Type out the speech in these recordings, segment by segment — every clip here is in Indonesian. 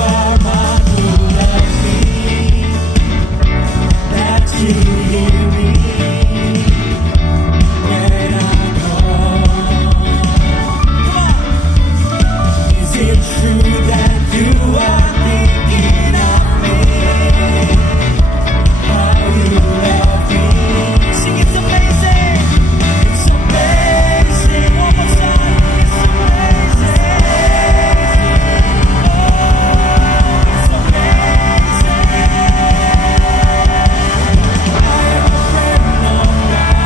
are mindful of me, that you hear me when I call. Come on. Is it true that you are thinking of me? How you love me? Sing, it's amazing. It's amazing. One more time. It's amazing. Oh, it's amazing. I am a friend of God.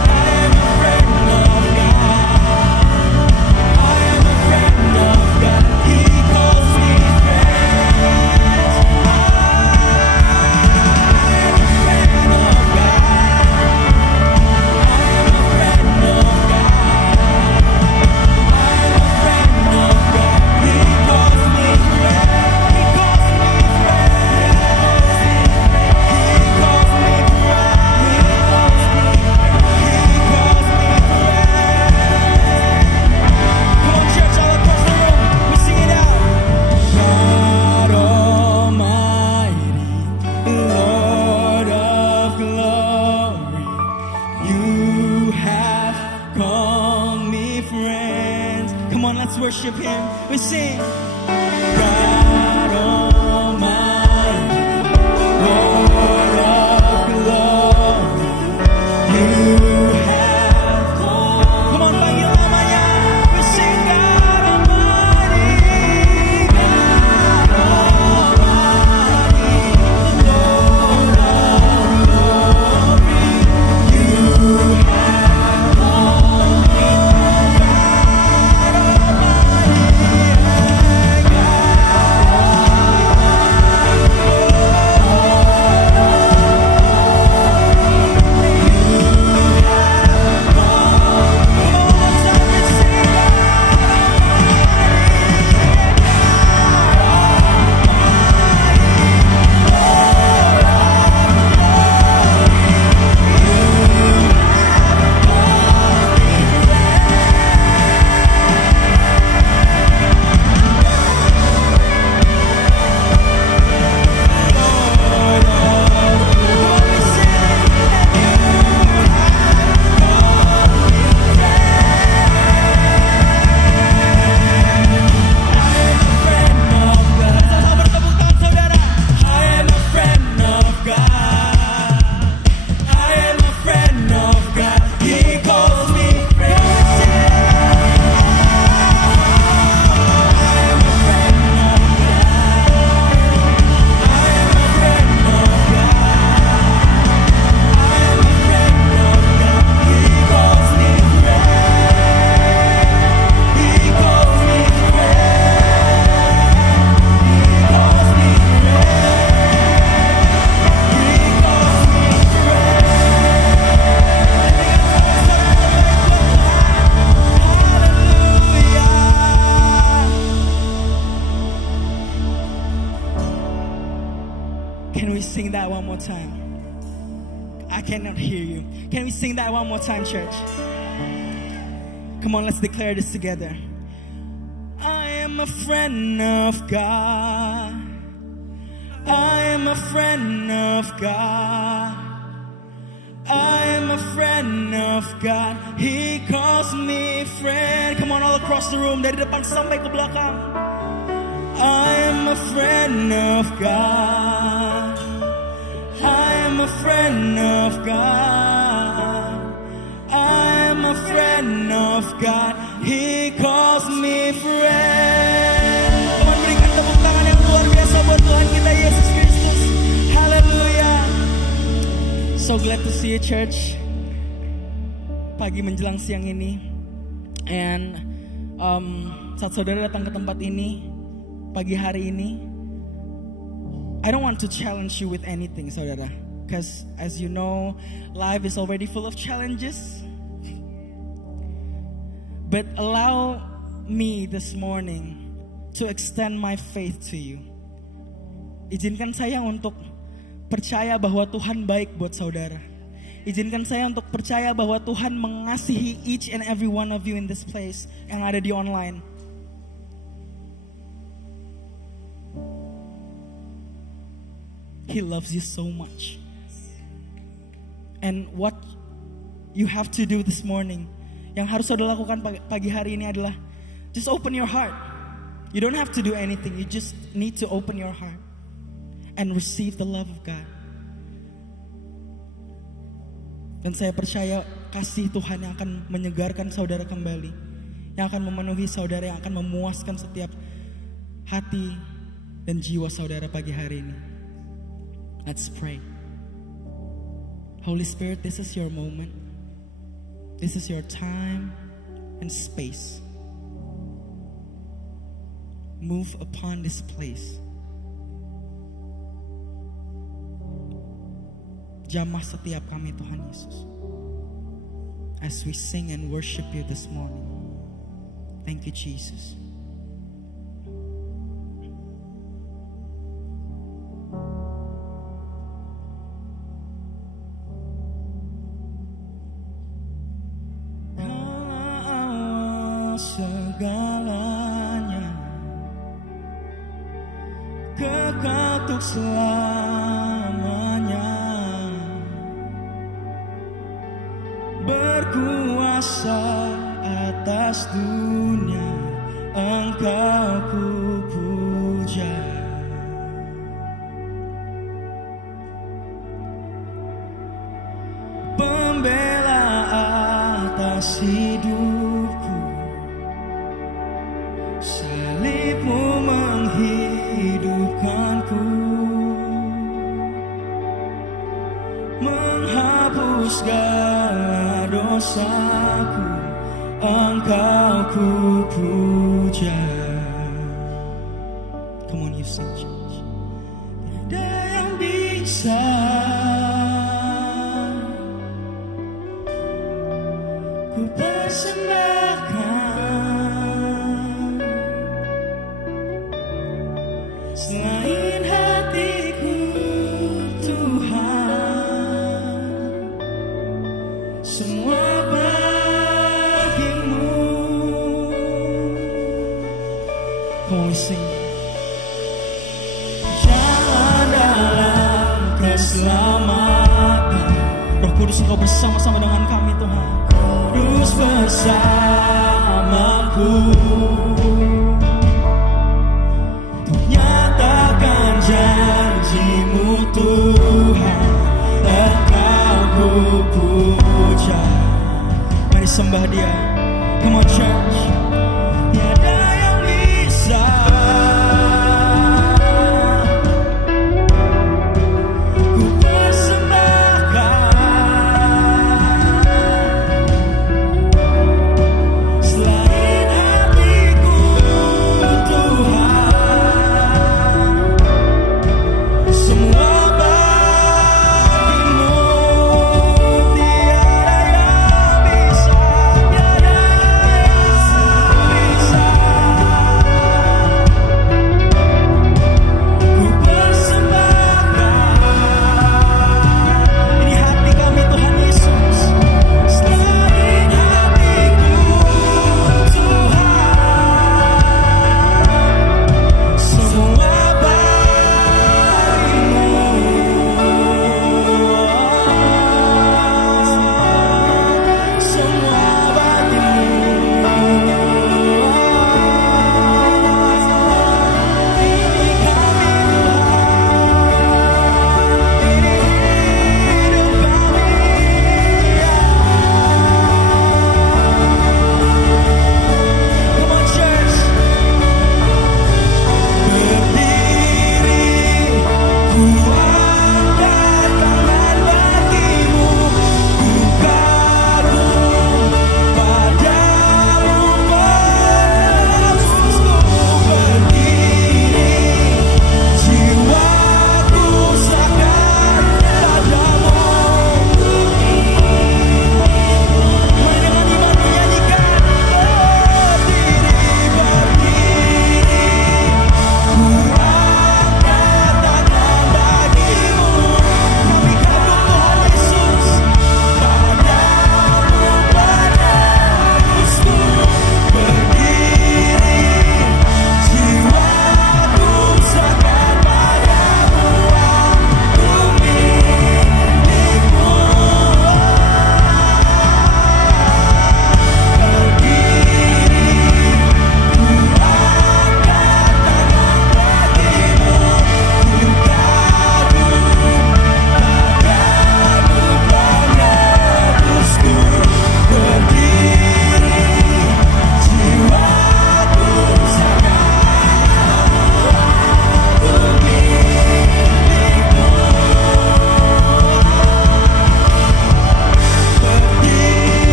I am a friend of God. I am a friend of God. He calls me friend. I am a friend of God. I am a friend of God. I am a friend of God. He calls me friend. He calls me friend. He calls me friend. He calls me friend. He calls me friend. Come on, church, all across the room, we sing it out. God Almighty, Lord of glory, you have called me friends. Come on, let's worship him. We sing. God Almighty, Lord of glory, you have called. Come on, panggil namanya. We sing God Almighty, God Almighty, Lord of glory, you have called me. God Can we sing that one more time? I cannot hear you. Can we sing that one more time, church? Come on, let's declare this together. I am a friend of God. I am a friend of God. I am a friend of God. He calls me friend. Come on, all across the room, dari depan sampai ke belakang. I am a friend of God. I am a friend of God. I am a friend of God. He calls me friend. Teman, berikan tepuk tangan yang luar biasa buat Tuhan kita Yesus Kristus. Haleluya. So glad to see you, church. Pagi menjelang siang ini, and saat saudara datang ke tempat ini pagi hari ini, I don't want to challenge you with anything, saudara, because as you know, life is already full of challenges. But allow me this morning to extend my faith to you. Izinkan saya untuk percaya bahwa Tuhan baik buat saudara. Izinkan saya untuk percaya bahwa Tuhan mengasihi each and every one of you in this place yang ada di online. He loves you so much. And what you have to do this morning, yang harus saudara lakukan pagi hari ini adalah just open your heart. You don't have to do anything. You just need to open your heart and receive the love of God. Dan saya percaya kasih Tuhan yang akan menyegarkan saudara kembali, yang akan memenuhi saudara, yang akan memuaskan setiap hati dan jiwa saudara pagi hari ini. Let's pray. Holy Spirit, this is your moment. This is your time and space. Move upon this place. Jamah setiap kami Tuhan Yesus. As we sing and worship you this morning. Thank you Jesus. Segalanya kekal untuk selamanya, berkuasa atas dunia, Engkau ku puja. Pembela atas hidupku, salibmu menghidupkanku, menghapus segala dosaku, Engkau ku puja. Come on, you sing, church. Tiada yang bisa ku persembahkan selain hatiku, Tuhan, semua bagimu. Come on, sing. Jalan dalam keselamatan, Roh Kudus Engkau bersama-sama dengan kami Tuhan. Kudus bersamaku, untuk nyatakan janjimu Tuhan, Engkau ku puja. Mari sembah Dia. Come on church. Tiada yang bisa ku persembahkan selain hatiku, Tuhan, semua bagimu. Tiada yang bisa, tiada yang bisa.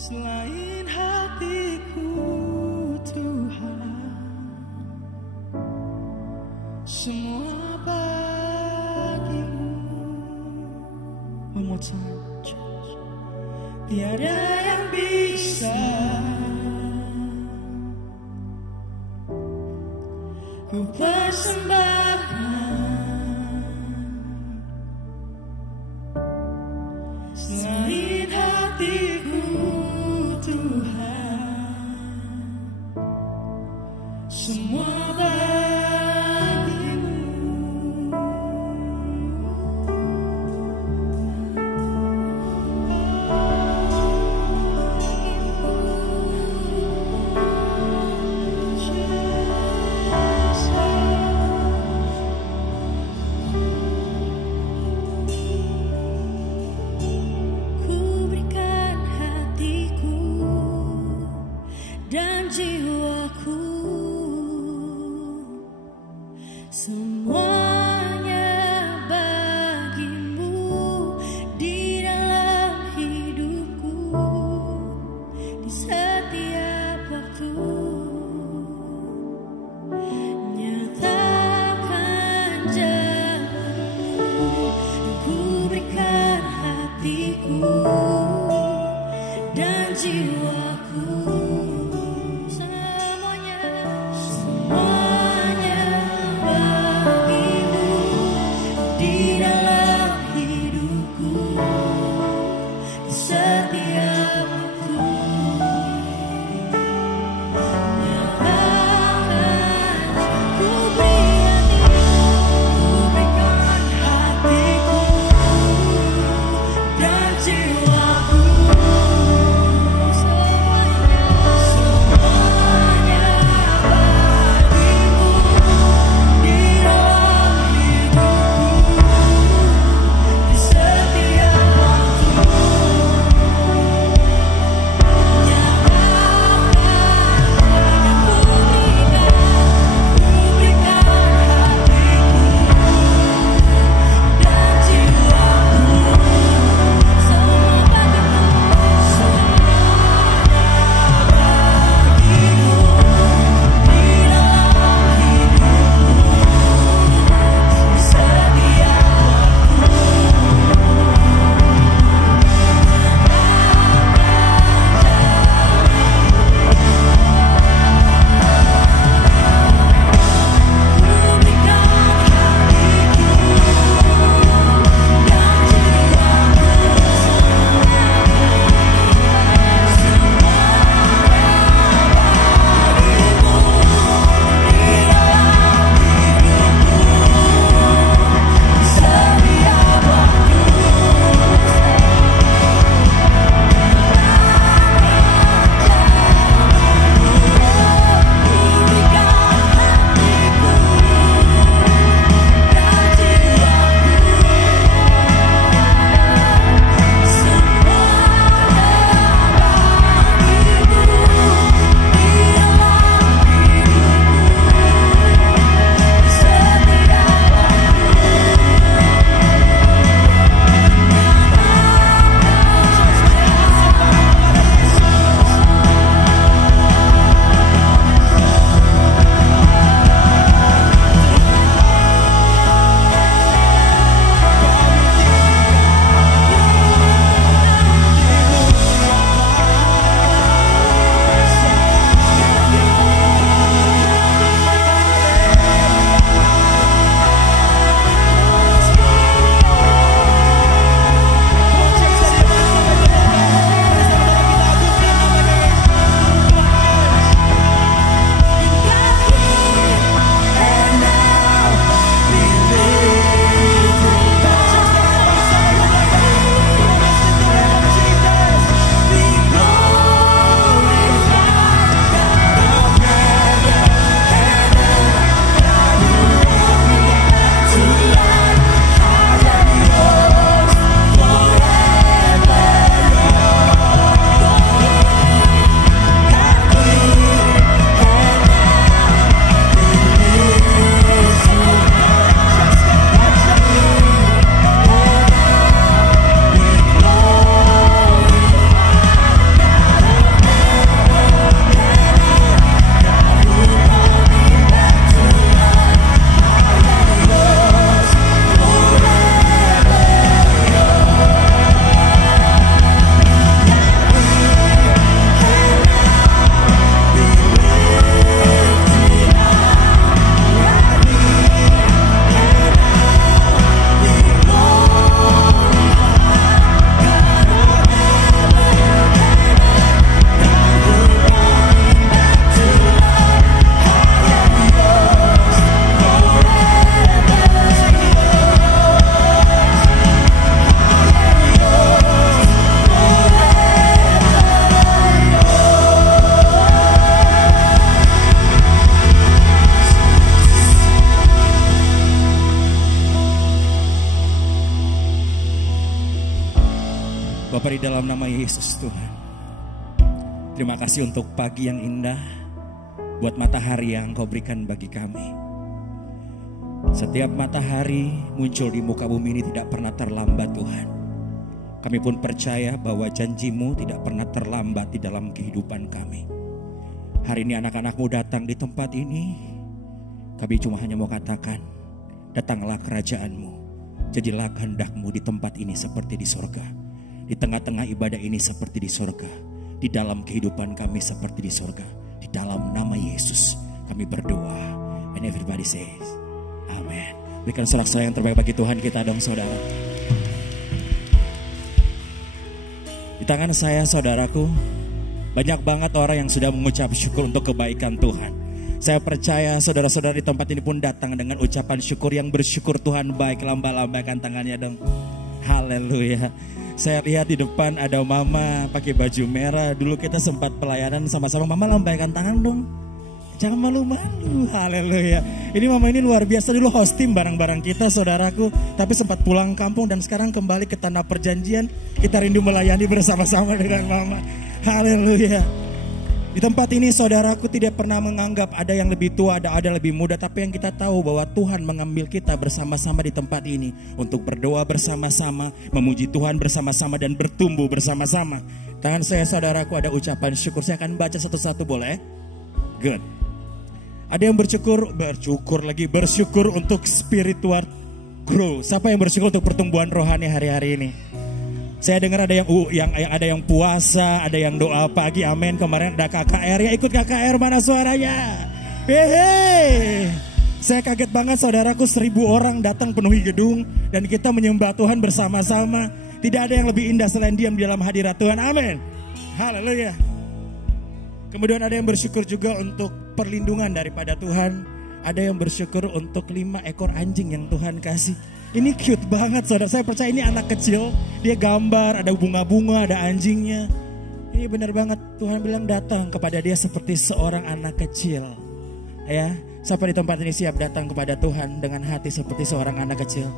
selain hatiku Tuhan, semua bagimu. One more time, church. Tiada yang bisa ku persembahkan selain hatiku Tuhan, semua bagimu. Jiwaku semuanya bagimu di dalam hidupku, di setiap waktu. Nyatakan jalanmu, ku berikan hatiku dan jiwaku. Jiwaku Bapa, di dalam nama Yesus Tuhan, terima kasih untuk pagi yang indah, buat matahari yang Engkau berikan bagi kami. Setiap matahari muncul di muka bumi ini tidak pernah terlambat Tuhan. Kami pun percaya bahwa janji-Mu tidak pernah terlambat di dalam kehidupan kami. Hari ini anak-anak-Mu datang di tempat ini, kami cuma hanya mau katakan, datanglah kerajaan-Mu, jadilah kehendak-Mu di tempat ini seperti di surga. Di tengah-tengah ibadah ini seperti di surga, di dalam kehidupan kami seperti di surga. Di dalam nama Yesus kami berdoa. And everybody says, amen. Berikan sorak-sorai yang terbaik bagi Tuhan kita dong saudara. Di tangan saya saudaraku, banyak banget orang yang sudah mengucap syukur untuk kebaikan Tuhan. Saya percaya saudara-saudara di tempat ini pun datang dengan ucapan syukur, yang bersyukur Tuhan baik. Lambaikan tangannya dong. Haleluya. Saya lihat di depan ada mama pakai baju merah. Dulu kita sempat pelayanan sama-sama. Mama lambaikan tangan dong. Jangan malu-malu. Haleluya. Ini mama ini luar biasa. Dulu hosting barang-barang kita saudaraku. Tapi sempat pulang kampung dan sekarang kembali ke tanah perjanjian. Kita rindu melayani bersama-sama dengan mama. Haleluya. Di tempat ini saudaraku tidak pernah menganggap ada yang lebih tua, ada lebih muda. Tapi yang kita tahu bahwa Tuhan mengambil kita bersama-sama di tempat ini untuk berdoa bersama-sama, memuji Tuhan bersama-sama dan bertumbuh bersama-sama. Tangan saya saudaraku ada ucapan syukur. Saya akan baca satu-satu boleh? Good. Ada yang bersyukur untuk spiritual grow. Siapa yang bersyukur untuk pertumbuhan rohani hari-hari ini? Saya dengar ada yang puasa, ada yang doa pagi, amin. Kemarin ada KKR, ya ikut KKR, mana suaranya? Hehe. Saya kaget banget saudaraku, 1000 orang datang penuhi gedung dan kita menyembah Tuhan bersama-sama. Tidak ada yang lebih indah selain diam di dalam hadirat Tuhan, amin. Haleluya. Kemudian ada yang bersyukur juga untuk perlindungan daripada Tuhan. Ada yang bersyukur untuk 5 ekor anjing yang Tuhan kasih. Ini cute banget saudara, saya percaya ini anak kecil. Dia gambar, ada bunga-bunga, ada anjingnya. Ini benar banget, Tuhan bilang datang kepada dia seperti seorang anak kecil. Ya, siapa di tempat ini siap datang kepada Tuhan dengan hati seperti seorang anak kecil?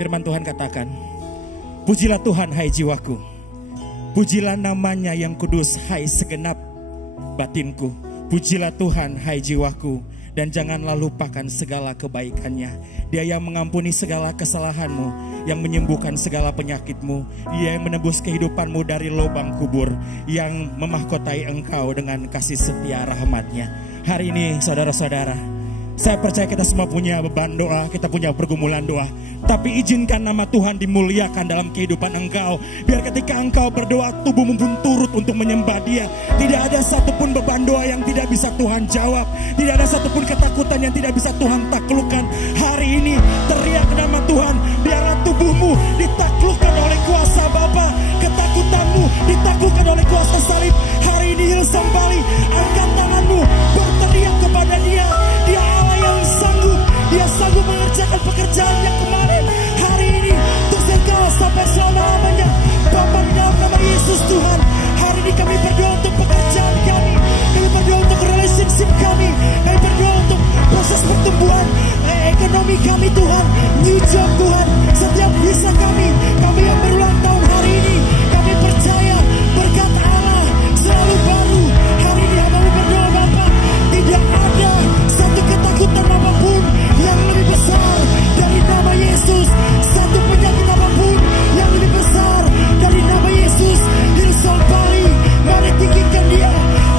Firman Tuhan katakan, pujilah Tuhan hai jiwaku, pujilah namanya yang kudus hai segenap batinku. Pujilah Tuhan hai jiwaku, dan janganlah lupakan segala kebaikannya. Dia yang mengampuni segala kesalahanmu, yang menyembuhkan segala penyakitmu. Dia yang menebus kehidupanmu dari lubang kubur, yang memahkotai engkau dengan kasih setia rahmat-Nya. Hari ini saudara-saudara, saya percaya kita semua punya beban doa, kita punya pergumulan doa. Tapi izinkan nama Tuhan dimuliakan dalam kehidupan engkau. Biar ketika engkau berdoa, tubuhmu pun turut untuk menyembah Dia. Tidak ada satupun beban doa yang tidak bisa Tuhan jawab. Tidak ada satupun ketakutan yang tidak bisa Tuhan taklukkan. Hari ini teriak nama Tuhan. Biarlah tubuhmu ditaklukkan oleh kuasa Bapa, ketakutanmu ditaklukkan oleh kuasa salib. Hari ini Hillsong Bali, angkat tanganmu, berteriak kepada Dia. Dia Allah yang sanggup. Dia sanggup mengerjakan pekerjaan yang kemarin, hari ini, terus engkau sampai selama-lamanya. Bapa, di dalam nama Yesus Tuhan, hari ini kami berdoa untuk pekerjaan kami, kami berdoa untuk relationship kami, kami berdoa untuk proses pertumbuhan ekonomi kami Tuhan, new job Tuhan, setiap visa kami yang berulang tahun hari ini, kami percaya berkat Allah selalu baru. Hari ini kami berdoa Bapa, tidak ada satu ketakutan apapun yang lebih besar dari nama Yesus, satu penyakit apapun yang lebih besar dari nama Yesus. Hillsong Bali, mari tinggikan Dia,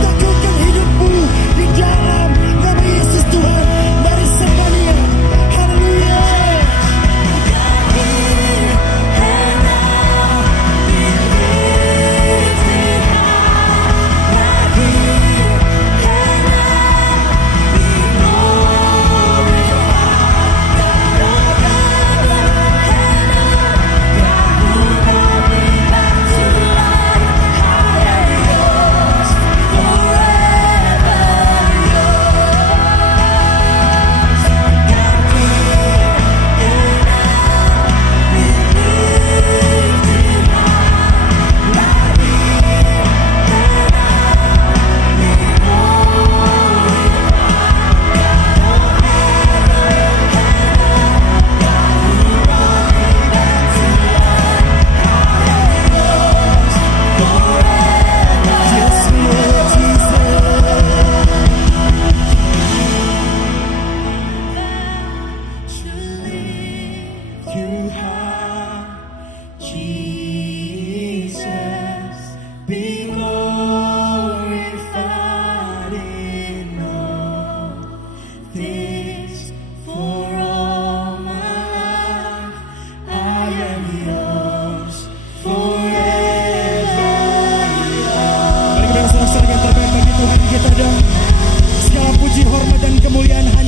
taklukkan hidupmu di dalam nama Yesus Tuhan. Mari sembah Dia. Haleluya.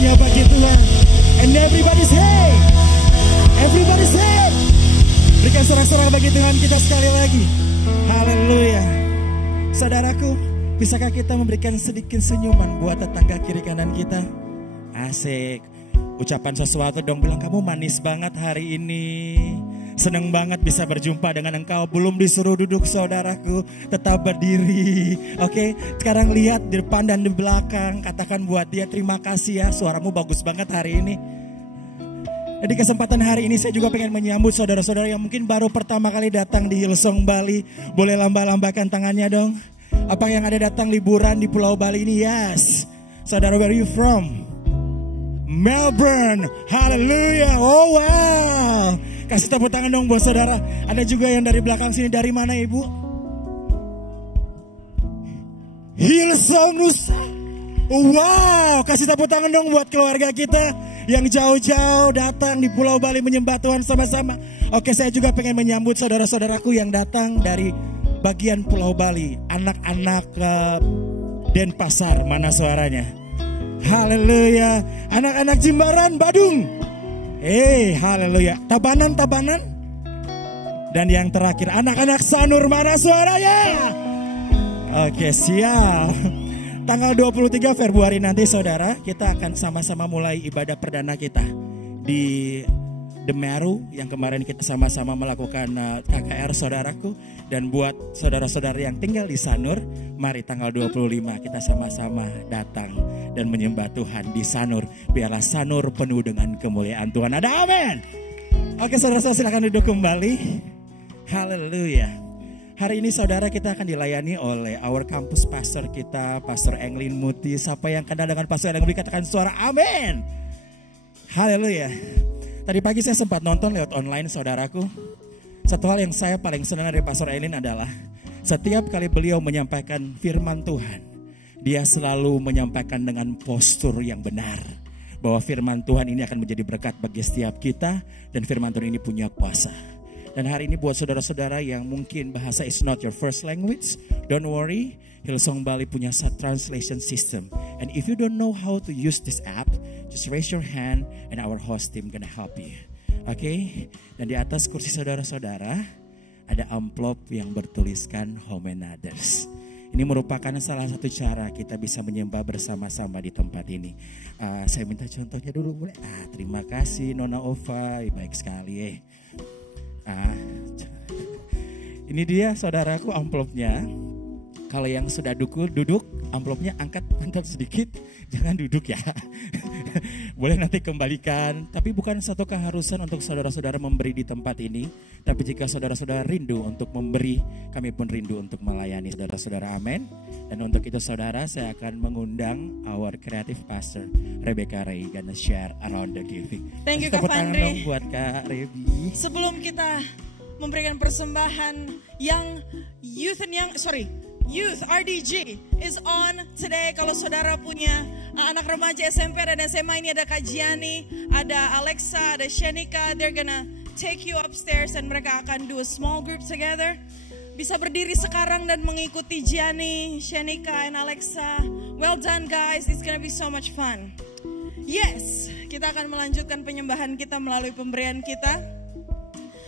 hanya bagi Tuhan. And everybody's hey. Everybody's hey. Berikan sorak-sorak bagi Tuhan kita sekali lagi. Haleluya. Saudaraku, bisakah kita memberikan sedikit senyuman buat tetangga kiri kanan kita? Asik. Ucapan sesuatu dong, bilang kamu manis banget hari ini. Seneng banget bisa berjumpa dengan engkau. Belum disuruh duduk saudaraku, tetap berdiri. Oke, sekarang lihat di depan dan di belakang. Katakan buat dia terima kasih ya, suaramu bagus banget hari ini. Di kesempatan hari ini saya juga pengen menyambut saudara-saudara yang mungkin baru pertama kali datang di Hillsong Bali. Boleh lambah-lambahkan tangannya dong. Apa yang ada datang liburan di Pulau Bali ini? Yes. Saudara, where are you from? Melbourne. Haleluya. Oh wow. Kasih tepuk tangan dong buat saudara. Ada juga yang dari belakang sini. Dari mana ibu? Hillsong Nusa. Wow. Kasih tepuk tangan dong buat keluarga kita yang jauh-jauh datang di Pulau Bali menyembah Tuhan sama-sama. Oke, saya juga pengen menyambut saudara-saudaraku yang datang dari bagian Pulau Bali. Anak-anak Denpasar, mana suaranya? Haleluya. Anak-anak Jimbaran, Badung. Haleluya. Tabanan. Dan yang terakhir anak-anak Sanur, mana suaranya? Oke, siap. Tanggal 23 Februari nanti saudara, kita akan sama-sama mulai ibadah perdana kita di The Meru yang kemarin kita sama-sama melakukan KKR saudaraku. Dan buat saudara-saudara yang tinggal di Sanur, mari tanggal 25 kita sama-sama datang dan menyembah Tuhan di Sanur. Biarlah Sanur penuh dengan kemuliaan Tuhan. Ada amin. Oke saudara-saudara, silakan duduk kembali. Haleluya. Hari ini saudara kita akan dilayani oleh our campus pastor kita, Pastor Englin Muti. Siapa yang kenal dengan Pastor Englin Muti katakan suara amin. Haleluya. Tadi pagi saya sempat nonton lewat online saudaraku. Satu hal yang saya paling senang dari Pastor Englin adalah setiap kali beliau menyampaikan firman Tuhan, dia selalu menyampaikan dengan postur yang benar. Bahwa firman Tuhan ini akan menjadi berkat bagi setiap kita. Dan firman Tuhan ini punya kuasa. Dan hari ini buat saudara-saudara yang mungkin bahasa is not your first language, don't worry, Hillsong Bali punya translation system. And if you don't know how to use this app, just raise your hand and our host team gonna help you. Oke? Dan di atas kursi saudara-saudara ada amplop yang bertuliskan Home and Others. Ini merupakan salah satu cara kita bisa menyembah bersama-sama di tempat ini. Saya minta contohnya dulu boleh? Terima kasih Nona Ova, baik sekali Ini dia saudaraku amplopnya. Kalau yang sudah duduk, amplopnya angkat sedikit, jangan duduk ya. Boleh nanti kembalikan, tapi bukan satu keharusan untuk saudara-saudara memberi di tempat ini. Tapi jika saudara-saudara rindu untuk memberi, kami pun rindu untuk melayani saudara-saudara, amin. Dan untuk itu saudara, saya akan mengundang our creative pastor, Rebecca Ray, gonna share around the giving. Thank you Kak Pandri. Buat Kak Rebi. Sebelum kita memberikan persembahan yang Youth RDG is on today. Kalau saudara punya anak remaja SMP dan SMA, ini ada Kak Gianni, ada Alexa, ada Shenika. They're gonna take you upstairs and mereka akan do a small group together. Bisa berdiri sekarang dan mengikuti Gianni, Shenika, and Alexa. Well done guys, it's gonna be so much fun. Yes, kita akan melanjutkan penyembahan kita melalui pemberian kita.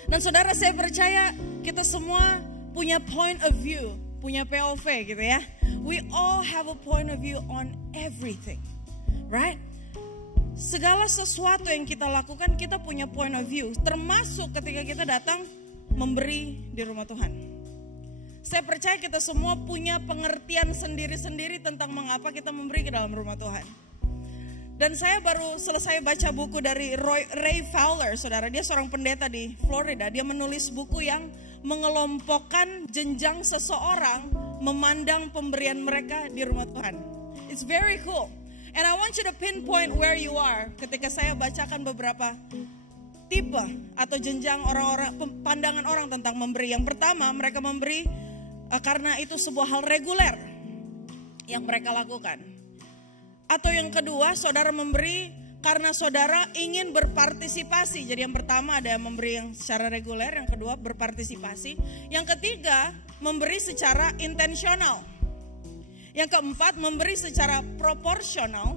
Dan saudara, saya percaya kita semua punya point of view, punya POV gitu ya. We all have a point of view on everything, right? Segala sesuatu yang kita lakukan kita punya point of view, termasuk ketika kita datang memberi di rumah Tuhan. Saya percaya kita semua punya pengertian sendiri-sendiri tentang mengapa kita memberi ke dalam rumah Tuhan. Dan saya baru selesai baca buku dari Ray Fowler, saudara. Dia seorang pendeta di Florida. Dia menulis buku yang mengelompokkan jenjang seseorang memandang pemberian mereka di rumah Tuhan. It's very cool. And I want you to pinpoint where you are ketika saya bacakan beberapa tipe atau jenjang orang-orang, pandangan orang tentang memberi. Yang pertama, mereka memberi karena itu sebuah hal reguler yang mereka lakukan. Atau yang kedua, saudara memberi karena saudara ingin berpartisipasi. Jadi yang pertama ada yang memberi yang secara reguler, yang kedua berpartisipasi. Yang ketiga, memberi secara intensional. Yang keempat, memberi secara proporsional.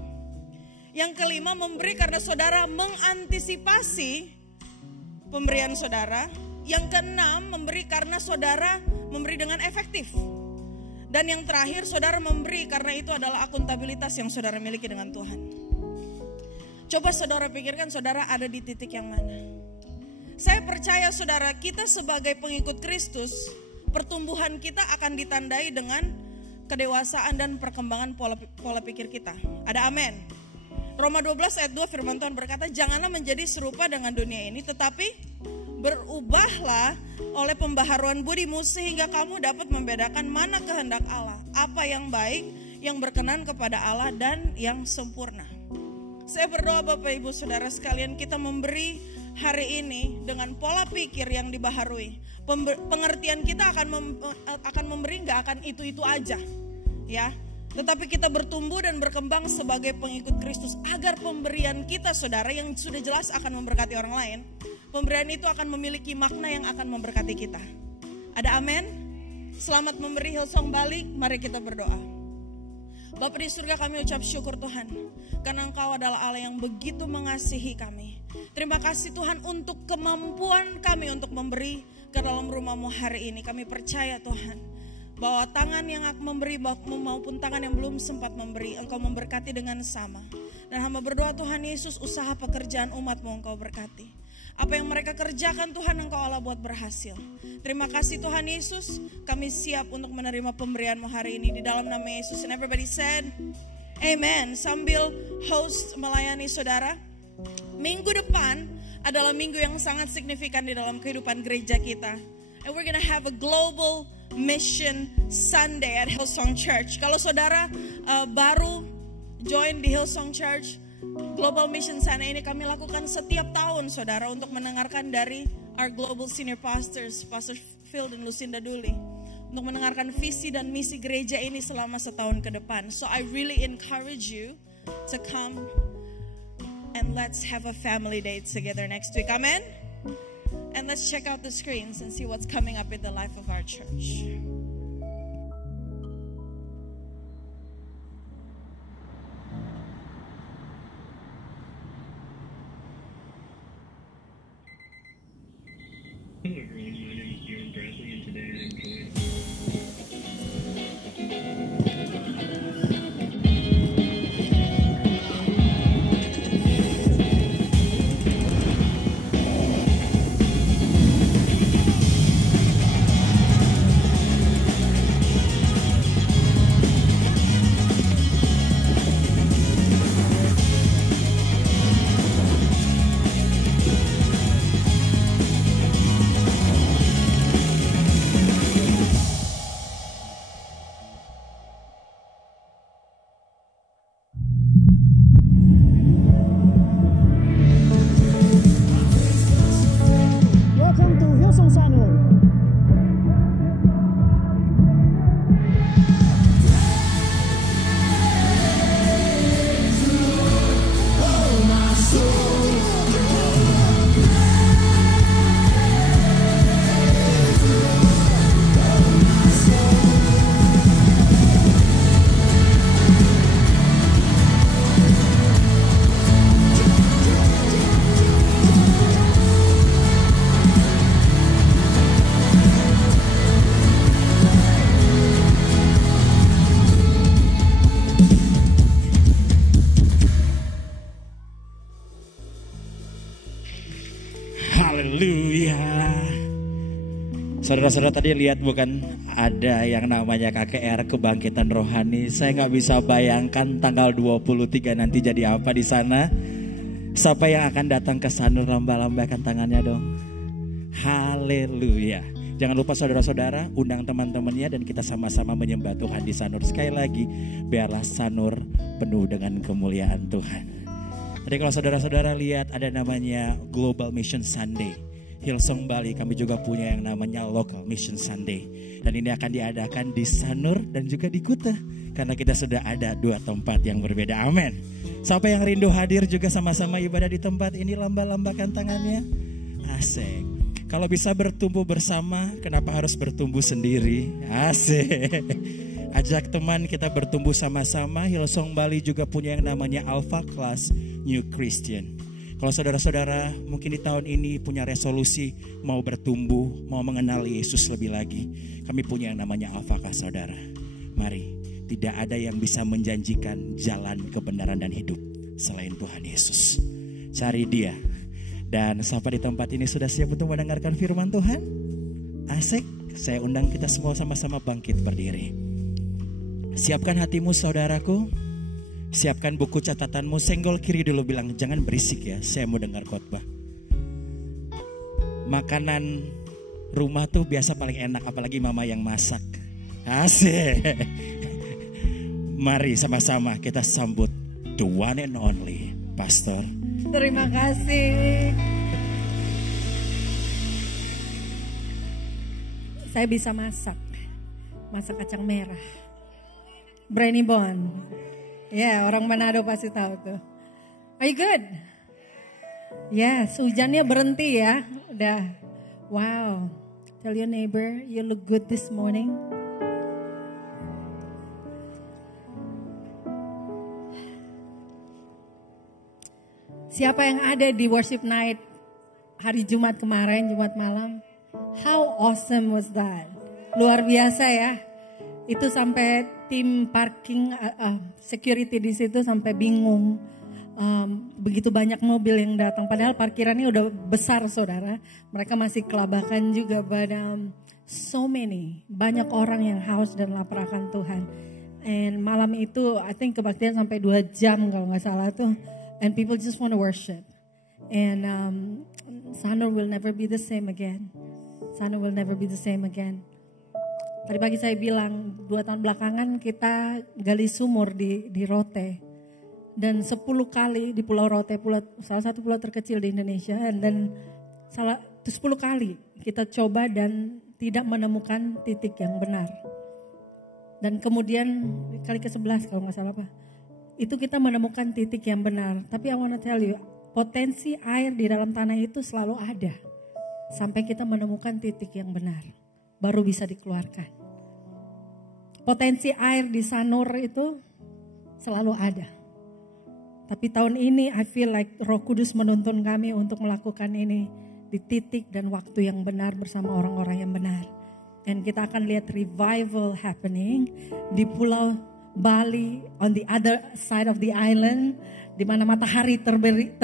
Yang kelima, memberi karena saudara mengantisipasi pemberian saudara. Yang keenam, memberi karena saudara memberi dengan efektif. Dan yang terakhir, saudara memberi karena itu adalah akuntabilitas yang saudara miliki dengan Tuhan. Coba saudara pikirkan saudara ada di titik yang mana. Saya percaya saudara, kita sebagai pengikut Kristus, pertumbuhan kita akan ditandai dengan kedewasaan dan perkembangan pola pikir kita. Ada amin. Roma 12 ayat 2 firman Tuhan berkata, janganlah menjadi serupa dengan dunia ini, tetapi berubahlah oleh pembaharuan budimu sehingga kamu dapat membedakan mana kehendak Allah, apa yang baik, yang berkenan kepada Allah dan yang sempurna. Saya berdoa Bapak Ibu Saudara sekalian, kita memberi hari ini dengan pola pikir yang dibaharui. Pengertian kita akan memberi gak akan itu-itu aja, ya. Tetapi kita bertumbuh dan berkembang sebagai pengikut Kristus agar pemberian kita saudara yang sudah jelas akan memberkati orang lain, pemberian itu akan memiliki makna yang akan memberkati kita. Ada amin? Selamat memberi Hillsong Bali, mari kita berdoa. Bapa di surga, kami ucap syukur Tuhan, karena Engkau adalah Allah yang begitu mengasihi kami. Terima kasih Tuhan untuk kemampuan kami untuk memberi ke dalam rumah-Mu hari ini. Kami percaya Tuhan, bahwa tangan yang memberi maupun tangan yang belum sempat memberi, Engkau memberkati dengan sama. Dan hamba berdoa Tuhan Yesus, usaha pekerjaan umat-Mu Engkau berkati. Apa yang mereka kerjakan Tuhan Engkau Allah buat berhasil. Terima kasih Tuhan Yesus, kami siap untuk menerima pemberian-Mu hari ini di dalam nama Yesus. And everybody said, Amen. Sambil host melayani saudara, minggu depan adalah minggu yang sangat signifikan di dalam kehidupan gereja kita. And we're gonna have a global mission Sunday at Hillsong Church. Kalau saudara baru join di Hillsong Church, Global Mission Sunday ini kami lakukan setiap tahun saudara untuk mendengarkan dari our global senior pastors, Pastor Phil dan Lucinda Duli, untuk mendengarkan visi dan misi gereja ini selama setahun ke depan. So I really encourage you to come and let's have a family day together next week. Amen. And let's check out the screens and see what's coming up in the life of our church. Hello everyone, my name is Jared Bradley and today I'm joined Welcome to Hillsong Sanur. Haleluya. Saudara-saudara tadi lihat bukan ada yang namanya KKR Kebangkitan Rohani. Saya nggak bisa bayangkan tanggal 23 nanti jadi apa di sana. Siapa yang akan datang ke Sanur, lambaikan tangannya dong. Haleluya. Jangan lupa saudara-saudara undang teman-temannya dan kita sama-sama menyembah Tuhan di Sanur. Sekali lagi, biarlah Sanur penuh dengan kemuliaan Tuhan. Tadi kalau saudara-saudara lihat ada namanya Global Mission Sunday. Hillsong Bali kami juga punya yang namanya Local Mission Sunday. Dan ini akan diadakan di Sanur dan juga di Kuta. Karena kita sudah ada dua tempat yang berbeda. Amin. Siapa yang rindu hadir juga sama-sama ibadah di tempat ini, lambaikan tangannya. Asik. Kalau bisa bertumbuh bersama, kenapa harus bertumbuh sendiri? Asik. Ajak teman kita bertumbuh sama-sama. Hillsong Bali juga punya yang namanya Alpha Class New Christian. Kalau saudara-saudara mungkin di tahun ini punya resolusi mau bertumbuh, mau mengenal Yesus lebih lagi. Kami punya yang namanya Alpha Class, saudara. Mari, tidak ada yang bisa menjanjikan jalan kebenaran dan hidup selain Tuhan Yesus. Cari Dia. Dan sampai di tempat ini sudah siap untuk mendengarkan firman Tuhan? Asik, saya undang kita semua sama-sama bangkit berdiri. Siapkan hatimu saudaraku. Siapkan buku catatanmu. Senggol kiri dulu, bilang jangan berisik ya, saya mau dengar khotbah. Makanan rumah tuh biasa paling enak, apalagi mama yang masak. Asik. Mari sama-sama kita sambut the one and only Pastor. Terima kasih. Saya bisa masak kacang merah, Branny Bon. Ya, orang Manado pasti tahu tuh. Are you good? Yes, hujannya berhenti ya. Udah. Wow. Tell your neighbor you look good this morning. Siapa yang ada di worship night hari Jumat kemarin, Jumat malam? How awesome was that? Luar biasa ya. Itu sampai tim parking security di situ sampai bingung. Begitu banyak mobil yang datang. Padahal parkirannya udah besar saudara. Mereka masih kelabakan juga. But so many. Banyak orang yang haus dan lapar akan Tuhan. And malam itu I think kebaktian sampai 2 jam kalau gak salah tuh. And people just want to worship. And Sanur will never be the same again. Sanur will never be the same again. Tadi pagi saya bilang 2 tahun belakangan kita gali sumur di Rote. Dan 10 kali di Pulau Rote, salah satu pulau terkecil di Indonesia. Dan 10 kali kita coba dan tidak menemukan titik yang benar. Dan kemudian kali ke-11 kalau gak salah itu kita menemukan titik yang benar. Tapi I wanna tell you, potensi air di dalam tanah itu selalu ada. Sampai kita menemukan titik yang benar. Baru bisa dikeluarkan. Potensi air di Sanur itu selalu ada. Tapi tahun ini I feel like Roh Kudus menuntun kami untuk melakukan ini di titik dan waktu yang benar bersama orang-orang yang benar. Dan kita akan lihat revival happening di Pulau Bali, on the other side of the island, di mana matahari terbit,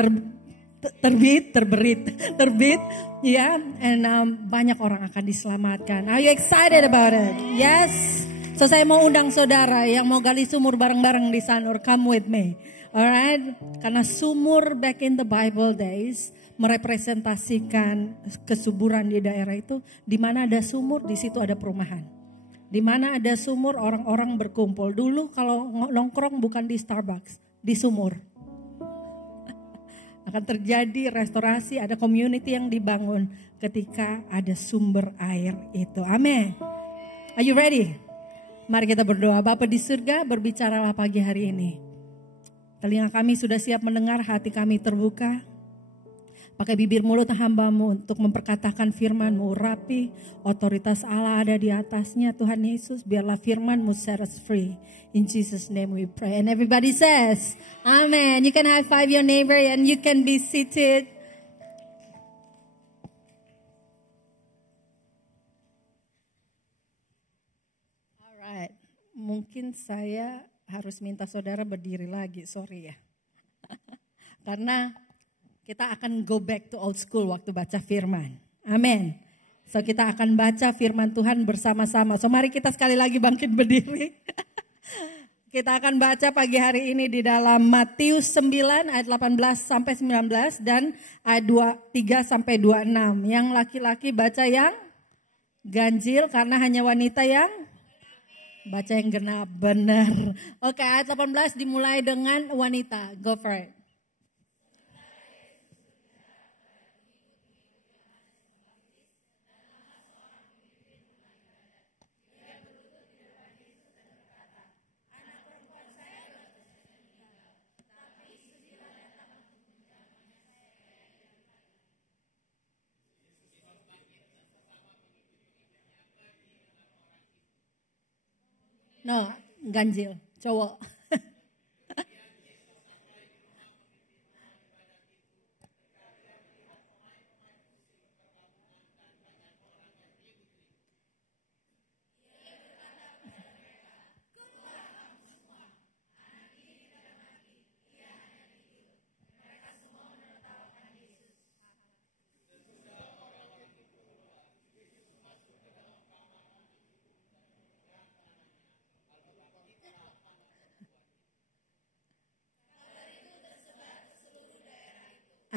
ya, and banyak orang akan diselamatkan. Are you excited about it? Yes. So saya mau undang saudara yang mau gali sumur bareng-bareng di Sanur, come with me, alright? Karena sumur back in the Bible days merepresentasikan kesuburan di daerah itu. Di mana ada sumur, di situ ada perumahan. Di mana ada sumur, orang-orang berkumpul. Dulu kalau nongkrong bukan di Starbucks, di sumur. Akan terjadi restorasi, ada community yang dibangun ketika ada sumber air itu. Amin. Are you ready? Mari kita berdoa. Bapa di surga, berbicaralah pagi hari ini. Telinga kami sudah siap mendengar, hati kami terbuka. Pakai bibir mulut hamba-Mu untuk memperkatakan firman-Mu rapi. Otoritas Allah ada di atasnya. Tuhan Yesus, biarlah firman-Mu set us free. In Jesus' name we pray. And everybody says, Amen. You can high five your neighbor and you can be seated. Alright. Mungkin saya harus minta saudara berdiri lagi. Sorry ya. Karena kita akan go back to old school waktu baca firman. Amin. So kita akan baca firman Tuhan bersama-sama. So mari kita sekali lagi bangkit berdiri. Kita akan baca pagi hari ini di dalam Matius 9 ayat 18 sampai 19 dan ayat 23 sampai 26. Yang laki-laki baca yang ganjil karena hanya wanita yang baca yang genap. Benar. Oke, ayat 18 dimulai dengan wanita. Go for it. No, ganjil, cowok.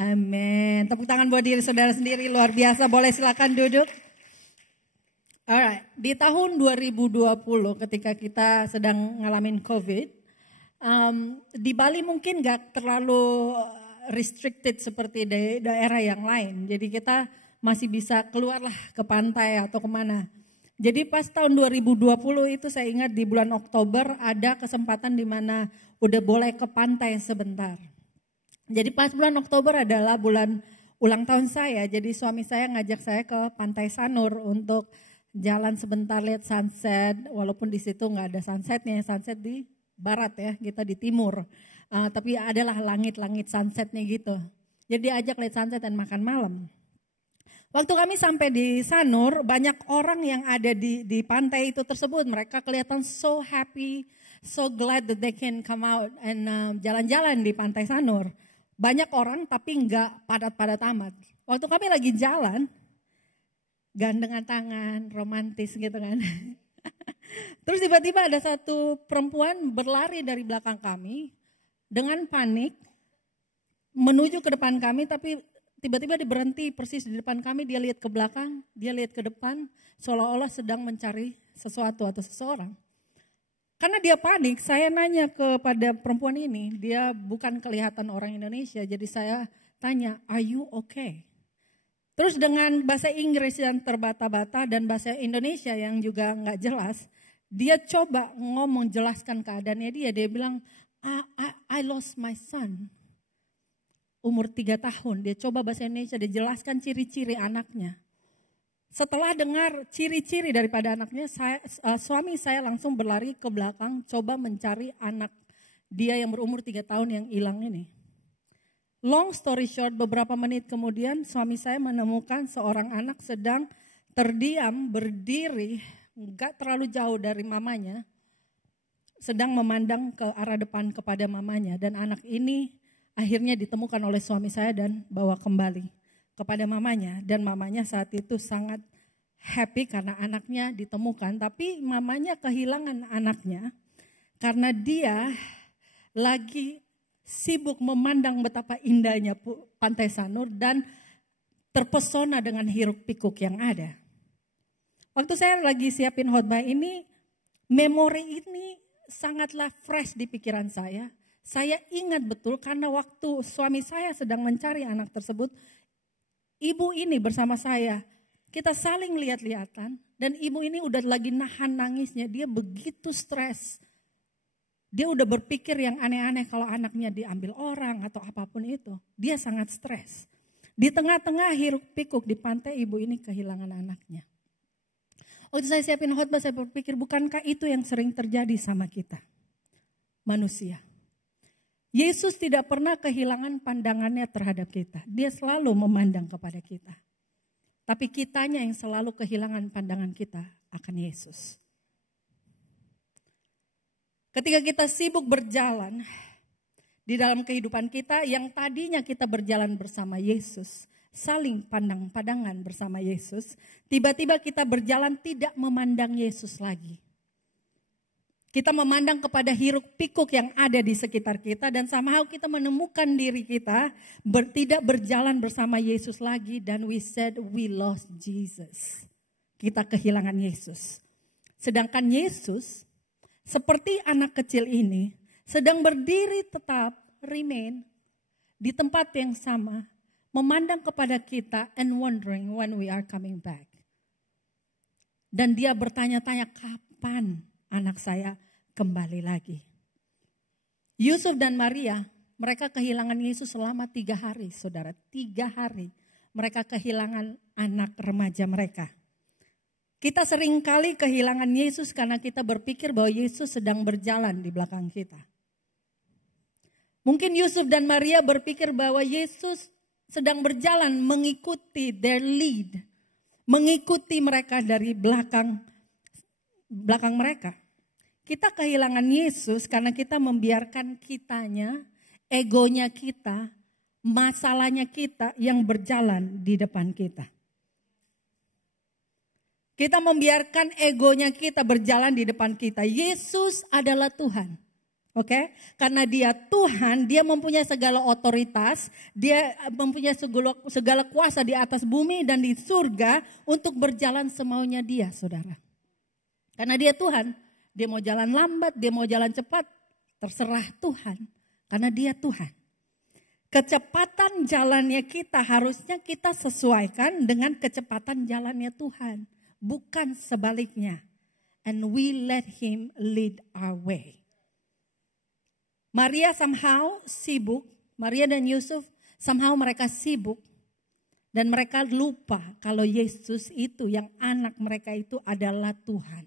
Amin. Tepuk tangan buat diri saudara sendiri, luar biasa. Boleh silakan duduk. Alright, di tahun 2020 ketika kita sedang ngalamin COVID, di Bali mungkin gak terlalu restricted seperti daerah yang lain. Jadi kita masih bisa keluarlah ke pantai atau kemana. Jadi pas tahun 2020 itu saya ingat di bulan Oktober ada kesempatan di mana udah boleh ke pantai sebentar. Jadi pas bulan Oktober adalah bulan ulang tahun saya. Jadi suami saya ngajak saya ke Pantai Sanur untuk jalan sebentar lihat sunset. Walaupun di situ nggak ada sunsetnya, sunset di barat ya, kita di timur. Tapi adalah langit-langit sunsetnya gitu. Jadi ajak lihat sunset dan makan malam. Waktu kami sampai di Sanur, banyak orang yang ada di pantai itu tersebut. Mereka kelihatan so happy, so glad that they can come out and jalan-jalan di Pantai Sanur. Banyak orang tapi enggak padat-padat amat. Waktu kami lagi jalan, gandengan tangan, romantis gitu kan. Terus tiba-tiba ada satu perempuan berlari dari belakang kami dengan panik menuju ke depan kami, tapi tiba-tiba dia berhenti persis di depan kami, dia lihat ke belakang, dia lihat ke depan, seolah-olah sedang mencari sesuatu atau seseorang. Karena dia panik, saya nanya kepada perempuan ini, dia bukan kelihatan orang Indonesia, jadi saya tanya, are you okay? Terus dengan bahasa Inggris yang terbata-bata dan bahasa Indonesia yang juga nggak jelas, dia coba ngomong jelaskan keadaannya dia bilang, I lost my son. Umur 3 tahun, dia coba bahasa Indonesia, dia jelaskan ciri-ciri anaknya. Setelah dengar ciri-ciri daripada anaknya, suami saya langsung berlari ke belakang, coba mencari anak dia yang berumur 3 tahun yang hilang ini. Long story short, beberapa menit kemudian suami saya menemukan seorang anak sedang terdiam, berdiri, gak terlalu jauh dari mamanya, sedang memandang ke arah depan kepada mamanya. Dan anak ini akhirnya ditemukan oleh suami saya dan bawa kembali kepada mamanya, dan mamanya saat itu sangat happy karena anaknya ditemukan, tapi mamanya kehilangan anaknya karena dia lagi sibuk memandang betapa indahnya Pantai Sanur dan terpesona dengan hiruk pikuk yang ada. Waktu saya lagi siapin khotbah ini, memori ini sangatlah fresh di pikiran saya. Saya ingat betul karena waktu suami saya sedang mencari anak tersebut, ibu ini bersama saya, kita saling lihat-lihatan dan ibu ini udah lagi nahan nangisnya, dia begitu stres. Dia udah berpikir yang aneh-aneh kalau anaknya diambil orang atau apapun itu. Dia sangat stres. Di tengah-tengah hiruk pikuk di pantai, ibu ini kehilangan anaknya. Waktu saya siapin khotbah, saya berpikir bukankah itu yang sering terjadi sama kita? Manusia. Yesus tidak pernah kehilangan pandangannya terhadap kita. Dia selalu memandang kepada kita. Tapi kitanya yang selalu kehilangan pandangan kita akan Yesus. Ketika kita sibuk berjalan di dalam kehidupan kita, yang tadinya kita berjalan bersama Yesus, saling pandang-pandangan bersama Yesus, tiba-tiba kita berjalan tidak memandang Yesus lagi. Kita memandang kepada hiruk pikuk yang ada di sekitar kita dan somehow kita menemukan diri kita tidak berjalan bersama Yesus lagi, dan we said we lost Jesus. Kita kehilangan Yesus. Sedangkan Yesus seperti anak kecil ini sedang berdiri tetap, remain di tempat yang sama, memandang kepada kita and wondering when we are coming back. Dan dia bertanya-tanya, kapan anak saya kembali lagi? Yusuf dan Maria, mereka kehilangan Yesus selama 3 hari, saudara. 3 hari mereka kehilangan anak remaja mereka. Kita seringkali kehilangan Yesus karena kita berpikir bahwa Yesus sedang berjalan di belakang kita. Mungkin Yusuf dan Maria berpikir bahwa Yesus sedang berjalan mengikuti their lead. Mengikuti mereka dari belakang mereka. Kita kehilangan Yesus karena kita membiarkan kitanya, egonya kita, masalahnya kita yang berjalan di depan kita. Kita membiarkan egonya kita berjalan di depan kita. Yesus adalah Tuhan. Oke? Karena dia Tuhan, dia mempunyai segala otoritas, dia mempunyai segala kuasa di atas bumi dan di surga untuk berjalan semaunya dia, saudara. Karena dia Tuhan, dia mau jalan lambat, dia mau jalan cepat, terserah Tuhan. Karena dia Tuhan. Kecepatan jalannya kita harusnya kita sesuaikan dengan kecepatan jalannya Tuhan. Bukan sebaliknya. And we let him lead our way. Maria somehow sibuk. Maria dan Yusuf somehow mereka sibuk. Dan mereka lupa kalau Yesus itu yang anak mereka itu adalah Tuhan.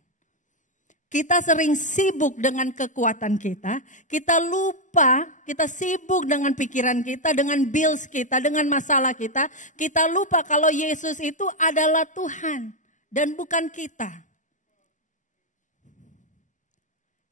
Kita sering sibuk dengan kekuatan kita. Kita lupa, kita sibuk dengan pikiran kita, dengan bills kita, dengan masalah kita. Kita lupa kalau Yesus itu adalah Tuhan. Dan bukan kita.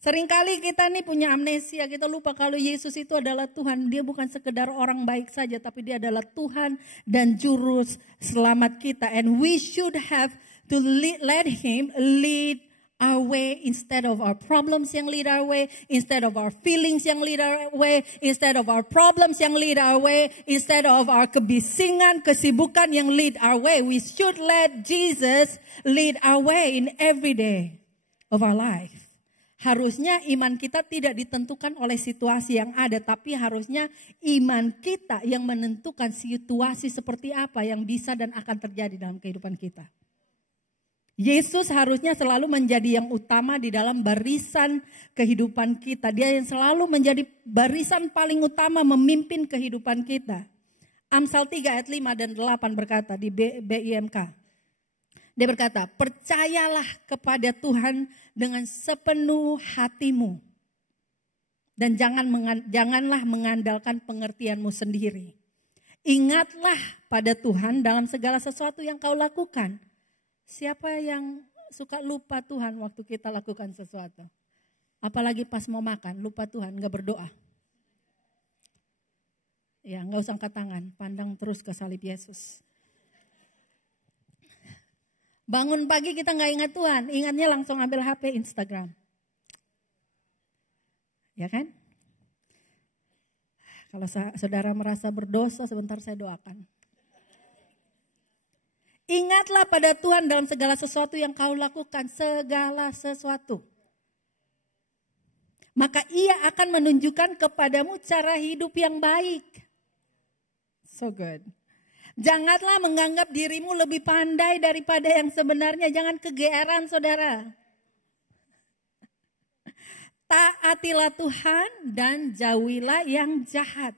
Seringkali kita nih punya amnesia, kita lupa kalau Yesus itu adalah Tuhan. Dia bukan sekedar orang baik saja, tapi dia adalah Tuhan dan juru selamat kita. And we should have to let him lead our way instead of our problems yang lead our way, instead of our feelings yang lead our way, instead of our problems yang lead our way, instead of our kebisingan, kesibukan yang lead our way. We should let Jesus lead our way in every day of our life. Harusnya iman kita tidak ditentukan oleh situasi yang ada, tapi harusnya iman kita yang menentukan situasi seperti apa yang bisa dan akan terjadi dalam kehidupan kita. Yesus harusnya selalu menjadi yang utama di dalam barisan kehidupan kita. Dia yang selalu menjadi barisan paling utama memimpin kehidupan kita. Amsal 3 ayat 5 dan 8 berkata di BIMK. Dia berkata, percayalah kepada Tuhan dengan sepenuh hatimu. Dan janganlah mengandalkan pengertianmu sendiri. Ingatlah pada Tuhan dalam segala sesuatu yang kau lakukan. Siapa yang suka lupa Tuhan waktu kita lakukan sesuatu? Apalagi pas mau makan, lupa Tuhan, gak berdoa. Ya, gak usah angkat tangan, pandang terus ke salib Yesus. Bangun pagi kita gak ingat Tuhan, ingatnya langsung ambil HP Instagram. Ya kan? Kalau saudara merasa berdosa, sebentar saya doakan. Ingatlah pada Tuhan dalam segala sesuatu yang kau lakukan, segala sesuatu. Maka ia akan menunjukkan kepadamu cara hidup yang baik. So good. Janganlah menganggap dirimu lebih pandai daripada yang sebenarnya. Jangan kegeeran saudara. Taatilah Tuhan dan jauhilah yang jahat.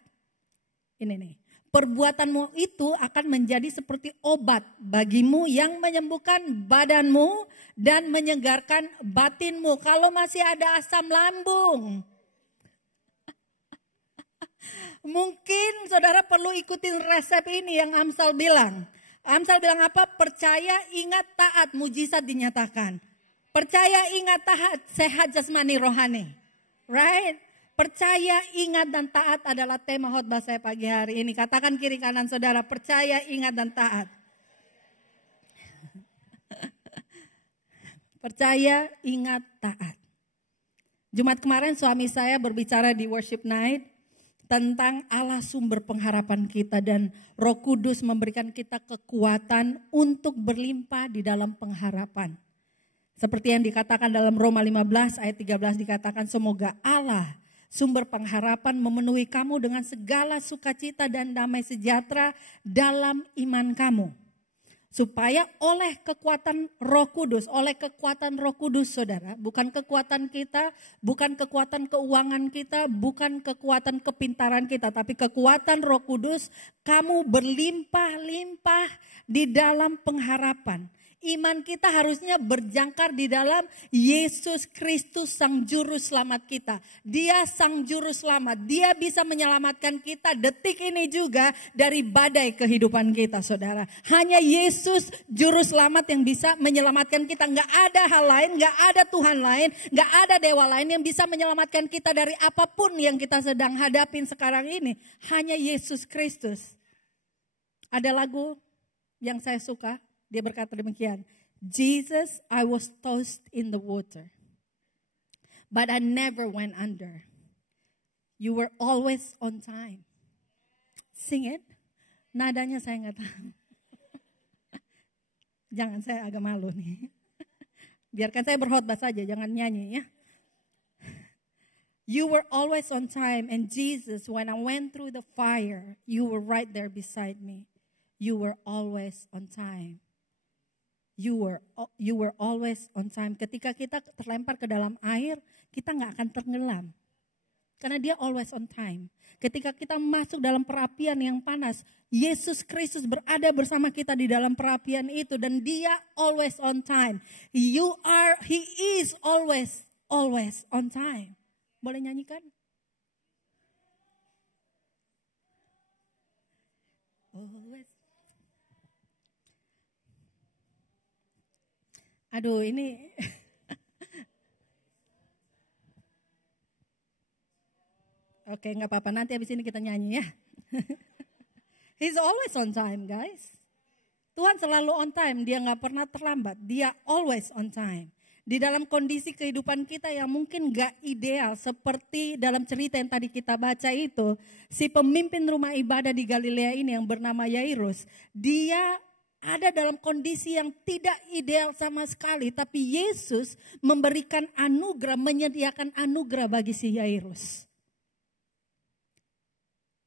Ini nih. Perbuatanmu itu akan menjadi seperti obat bagimu yang menyembuhkan badanmu dan menyegarkan batinmu. Kalau masih ada asam lambung. Mungkin saudara perlu ikutin resep ini yang Amsal bilang. Amsal bilang apa? Percaya, ingat, taat, mujizat dinyatakan. Percaya, ingat, taat, sehat jasmani rohani. Right? Percaya, ingat, dan taat adalah tema khotbah saya pagi hari ini. Katakan kiri kanan saudara, percaya, ingat, dan taat. Percaya, ingat, taat. Jumat kemarin suami saya berbicara di worship night tentang Allah sumber pengharapan kita dan Roh Kudus memberikan kita kekuatan untuk berlimpah di dalam pengharapan. Seperti yang dikatakan dalam Roma 15 ayat 13 dikatakan, semoga Allah sumber pengharapan memenuhi kamu dengan segala sukacita dan damai sejahtera dalam iman kamu. Supaya oleh kekuatan Roh Kudus, saudara, bukan kekuatan kita, bukan kekuatan keuangan kita, bukan kekuatan kepintaran kita, tapi kekuatan Roh Kudus, kamu berlimpah-limpah di dalam pengharapan. Iman kita harusnya berjangkar di dalam Yesus Kristus Sang Juru Selamat kita. Dia Sang Juru Selamat. Dia bisa menyelamatkan kita detik ini juga dari badai kehidupan kita, saudara. Hanya Yesus Juru Selamat yang bisa menyelamatkan kita. Nggak ada hal lain, nggak ada Tuhan lain, nggak ada dewa lain yang bisa menyelamatkan kita dari apapun yang kita sedang hadapin sekarang ini. Hanya Yesus Kristus. Ada lagu yang saya suka. Dia berkata demikian, Jesus, I was tossed in the water, but I never went under. You were always on time. Sing it. Nadanya saya nggak tahu. Jangan, saya agak malu nih. Biarkan saya berkhotbah saja, jangan nyanyi ya. You were always on time, and Jesus, when I went through the fire, you were right there beside me. You were always on time. You were always on time. Ketika kita terlempar ke dalam air, kita nggak akan tenggelam. Karena dia always on time. Ketika kita masuk dalam perapian yang panas, Yesus Kristus berada bersama kita di dalam perapian itu. Dan dia always on time. He is always on time. Boleh nyanyikan? Always. Aduh, ini oke, nggak apa-apa, nanti habis ini kita nyanyi ya. He's always on time, guys. Tuhan selalu on time, dia nggak pernah terlambat, dia always on time. Di dalam kondisi kehidupan kita yang mungkin nggak ideal, seperti dalam cerita yang tadi kita baca itu, si pemimpin rumah ibadah di Galilea ini yang bernama Yairus, dia ada dalam kondisi yang tidak ideal sama sekali, tapi Yesus memberikan anugerah, menyediakan anugerah bagi si Yairus.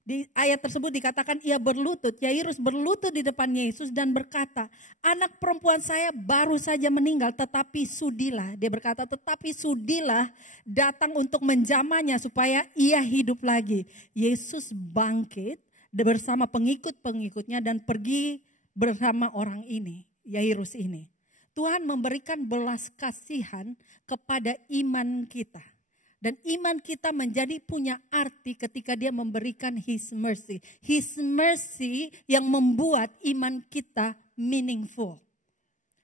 Di ayat tersebut dikatakan ia berlutut, Yairus berlutut di depan Yesus dan berkata, anak perempuan saya baru saja meninggal, tetapi sudilah, dia berkata tetapi sudilah datang untuk menjamahnya supaya ia hidup lagi. Yesus bangkit bersama pengikut-pengikutnya dan pergi bersama orang ini, Yairus ini. Tuhan memberikan belas kasihan kepada iman kita. Dan iman kita menjadi punya arti ketika dia memberikan His mercy. His mercy yang membuat iman kita meaningful.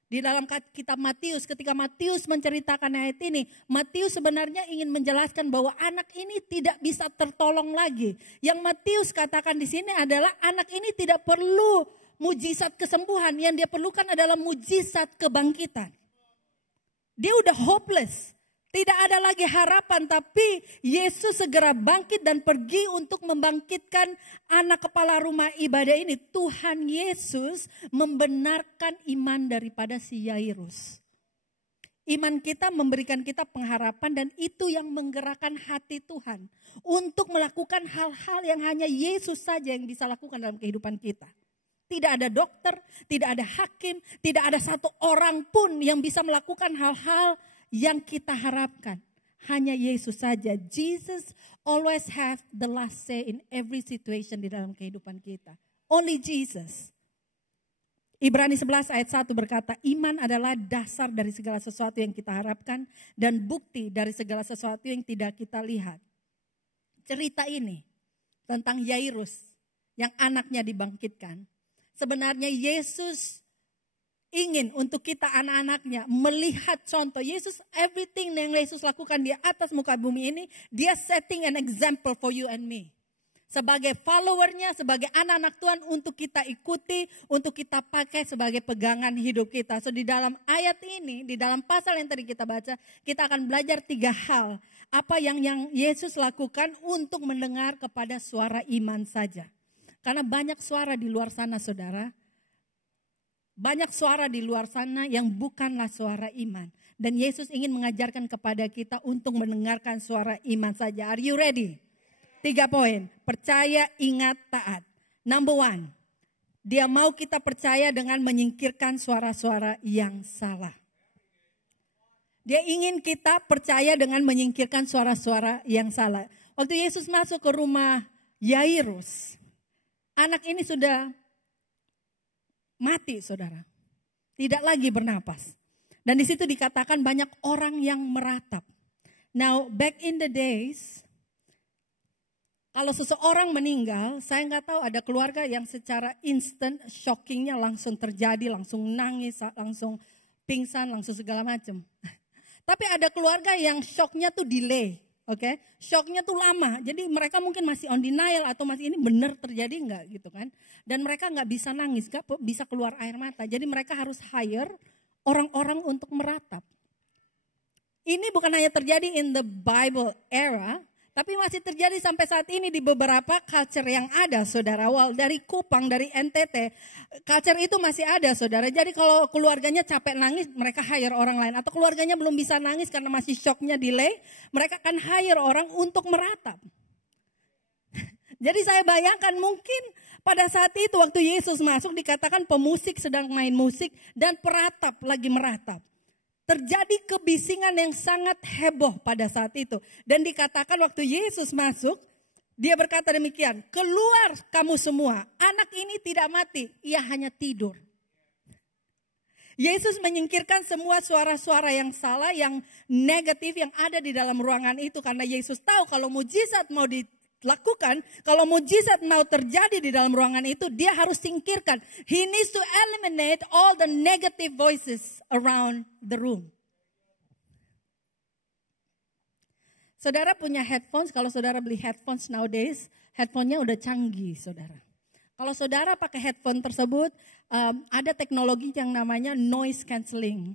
Di dalam kitab Matius, ketika Matius menceritakan ayat ini, Matius sebenarnya ingin menjelaskan bahwa anak ini tidak bisa tertolong lagi. Yang Matius katakan di sini adalah anak ini tidak perlu mujizat kesembuhan, yang dia perlukan adalah mujizat kebangkitan. Dia udah hopeless, tidak ada lagi harapan, tapi Yesus segera bangkit dan pergi untuk membangkitkan anak kepala rumah ibadah ini. Tuhan Yesus membenarkan iman daripada si Yairus. Iman kita memberikan kita pengharapan dan itu yang menggerakkan hati Tuhan untuk melakukan hal-hal yang hanya Yesus saja yang bisa lakukan dalam kehidupan kita. Tidak ada dokter, tidak ada hakim, tidak ada satu orang pun yang bisa melakukan hal-hal yang kita harapkan. Hanya Yesus saja. Jesus always have the last say in every situation di dalam kehidupan kita. Only Jesus. Ibrani 11 ayat 1 berkata, iman adalah dasar dari segala sesuatu yang kita harapkan dan bukti dari segala sesuatu yang tidak kita lihat. Cerita ini tentang Yairus yang anaknya dibangkitkan. Sebenarnya Yesus ingin untuk kita anak-anaknya melihat contoh. Yesus, everything yang Yesus lakukan di atas muka bumi ini, dia setting an example for you and me. Sebagai followernya, sebagai anak-anak Tuhan untuk kita ikuti, untuk kita pakai sebagai pegangan hidup kita. So di dalam ayat ini, di dalam pasal yang tadi kita baca, kita akan belajar 3 hal. Apa yang Yesus lakukan untuk mendengar kepada suara iman saja. Karena banyak suara di luar sana, saudara. Banyak suara di luar sana yang bukanlah suara iman. Dan Yesus ingin mengajarkan kepada kita untuk mendengarkan suara iman saja. Are you ready? 3 poin. Percaya, ingat, taat. Number 1. Dia mau kita percaya dengan menyingkirkan suara-suara yang salah. Dia ingin kita percaya dengan menyingkirkan suara-suara yang salah. Waktu Yesus masuk ke rumah Yairus, anak ini sudah mati, saudara. tidak lagi bernapas. Dan di situ dikatakan banyak orang yang meratap. Now, back in the days, kalau seseorang meninggal, saya nggak tahu ada keluarga yang secara instant shockingnya langsung terjadi, langsung nangis, langsung pingsan, langsung segala macam. Tapi ada keluarga yang shocknya tuh delay, oke? Shocknya tuh lama, jadi mereka mungkin masih on denial atau masih ini benar terjadi nggak gitu kan? Dan mereka nggak bisa nangis, nggak bisa keluar air mata. Jadi mereka harus hire orang-orang untuk meratap. Ini bukan hanya terjadi in the Bible era, tapi masih terjadi sampai saat ini di beberapa culture yang ada, saudara. Dari Kupang, dari NTT, culture itu masih ada, saudara. Jadi kalau keluarganya capek nangis, mereka hire orang lain. Atau keluarganya belum bisa nangis karena masih shocknya delay, mereka akan hire orang untuk meratap. Jadi saya bayangkan mungkin pada saat itu waktu Yesus masuk dikatakan pemusik sedang main musik dan peratap lagi meratap. Terjadi kebisingan yang sangat heboh pada saat itu. Dan dikatakan waktu Yesus masuk, dia berkata demikian, keluar kamu semua, anak ini tidak mati, ia hanya tidur. Yesus menyingkirkan semua suara-suara yang salah, yang negatif yang ada di dalam ruangan itu. Karena Yesus tahu kalau mujizat mau dilakukan, kalau mujizat mau terjadi di dalam ruangan itu, dia harus singkirkan. He needs to eliminate all the negative voices around the room. Saudara punya headphones, kalau saudara beli headphones nowadays, headphone-nya udah canggih, saudara. Kalau saudara pakai headphone tersebut, ada teknologi yang namanya noise cancelling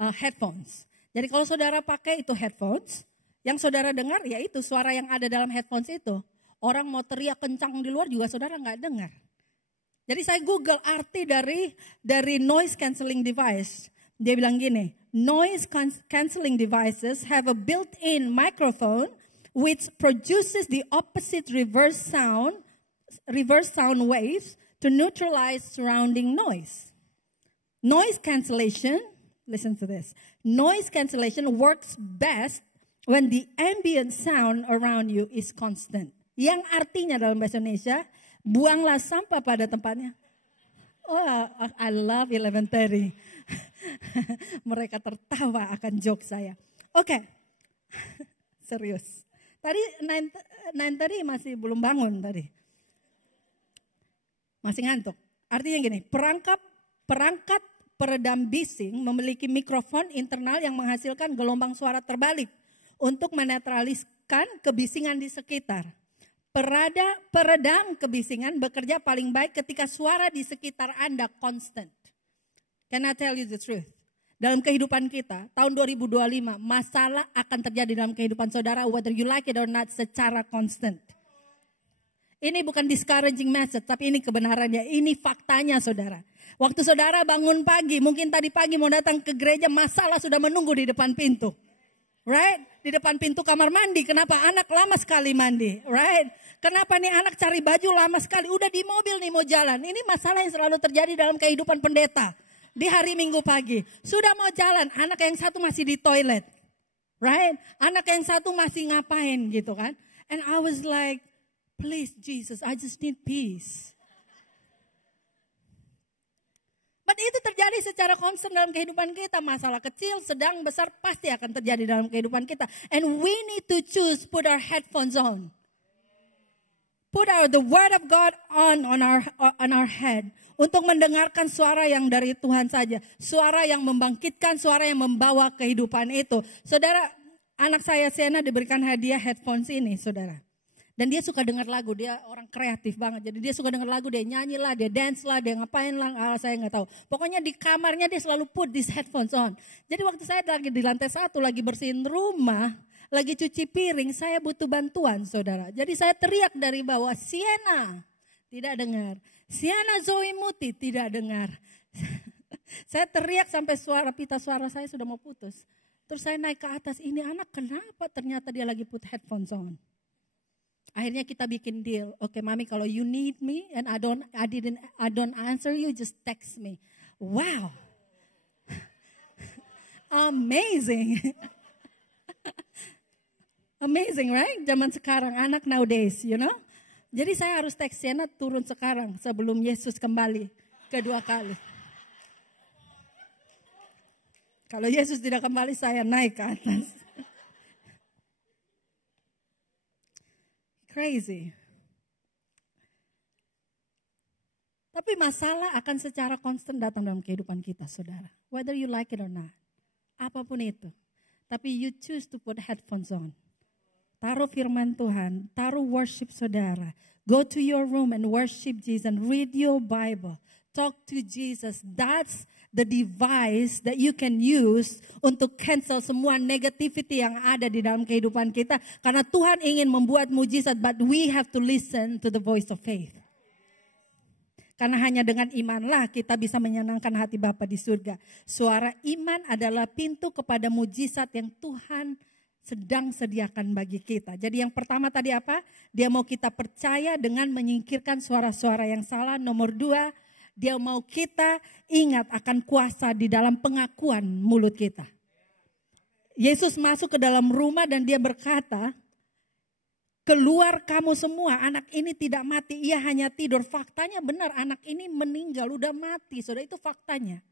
headphones. Jadi kalau saudara pakai itu headphones, yang saudara dengar ya itu suara yang ada dalam headphones itu. Orang mau teriak kencang di luar juga saudara nggak dengar. Jadi saya Google arti dari noise cancelling device. Dia bilang gini, noise cancelling devices have a built-in microphone which produces the opposite reverse sound waves to neutralize surrounding noise. Noise cancellation, listen to this. Noise cancellation works best when the ambient sound around you is constant. Yang artinya dalam bahasa Indonesia, buanglah sampah pada tempatnya. Oh, I love 11:30. Mereka tertawa akan joke saya. Oke. Serius. Tadi 9:30 masih belum bangun tadi. Masih ngantuk. Artinya gini, perangkat peredam bising memiliki mikrofon internal yang menghasilkan gelombang suara terbalik untuk menetraliskan kebisingan di sekitar. Peredam kebisingan bekerja paling baik ketika suara di sekitar Anda constant. Can I tell you the truth? Dalam kehidupan kita, tahun 2025, masalah akan terjadi dalam kehidupan saudara, whether you like it or not, secara constant. Ini bukan discouraging message, tapi ini kebenarannya, ini faktanya saudara. Waktu saudara bangun pagi, mungkin tadi pagi mau datang ke gereja, masalah sudah menunggu di depan pintu. Right? Di depan pintu kamar mandi, kenapa anak lama sekali mandi? Right? Kenapa nih anak cari baju lama sekali? Udah di mobil nih mau jalan. Ini masalah yang selalu terjadi dalam kehidupan pendeta. Di hari Minggu pagi. Sudah mau jalan, anak yang satu masih di toilet. Right? Anak yang satu masih ngapain gitu kan. And I was like, please Jesus, I just need peace. But itu terjadi secara konstan dalam kehidupan kita. Masalah kecil, sedang, besar pasti akan terjadi dalam kehidupan kita. And we need to choose put our headphones on. Put the word of God on our head. Untuk mendengarkan suara yang dari Tuhan saja. Suara yang membangkitkan, suara yang membawa kehidupan itu. Saudara, anak saya Sienna diberikan hadiah headphones ini, saudara. Dan dia suka dengar lagu, dia orang kreatif banget. Jadi dia suka dengar lagu, dia nyanyi lah, dia dance lah, dia ngapain lah, saya nggak tahu. Pokoknya di kamarnya dia selalu put these headphones on. Jadi waktu saya lagi di lantai 1, lagi bersihin rumah, lagi cuci piring, saya butuh bantuan saudara. Jadi saya teriak dari bawah, Sienna, tidak dengar. Sienna Zoe Muti, tidak dengar. Saya teriak sampai pita suara saya sudah mau putus. Terus saya naik ke atas, ini anak kenapa? Ternyata dia lagi put headphones on. Akhirnya kita bikin deal. Oke, Mami, kalau you need me and I don't answer you, just text me. Wow. Amazing. Amazing, right? Zaman sekarang, anak nowadays, you know. Jadi saya harus teks Sienna turun sekarang sebelum Yesus kembali kedua kali. Kalau Yesus tidak kembali, saya naik ke atas. Crazy. Tapi masalah akan secara konstan datang dalam kehidupan kita, saudara. Whether you like it or not. Apapun itu. Tapi you choose to put headphones on. Taruh firman Tuhan, taruh worship saudara. Go to your room and worship Jesus and read your Bible. Talk to Jesus. That's the device that you can use untuk cancel semua negativity yang ada di dalam kehidupan kita. Karena Tuhan ingin membuat mujizat, but we have to listen to the voice of faith. Karena hanya dengan imanlah kita bisa menyenangkan hati Bapa di surga. Suara iman adalah pintu kepada mujizat yang Tuhan sedang sediakan bagi kita. Jadi yang pertama tadi apa? Dia mau kita percaya dengan menyingkirkan suara-suara yang salah. Nomor 2, dia mau kita ingat akan kuasa di dalam pengakuan mulut kita. Yesus masuk ke dalam rumah dan dia berkata, keluar kamu semua, anak ini tidak mati, ia hanya tidur. Faktanya benar, anak ini meninggal, udah mati. Saudara, itu faktanya.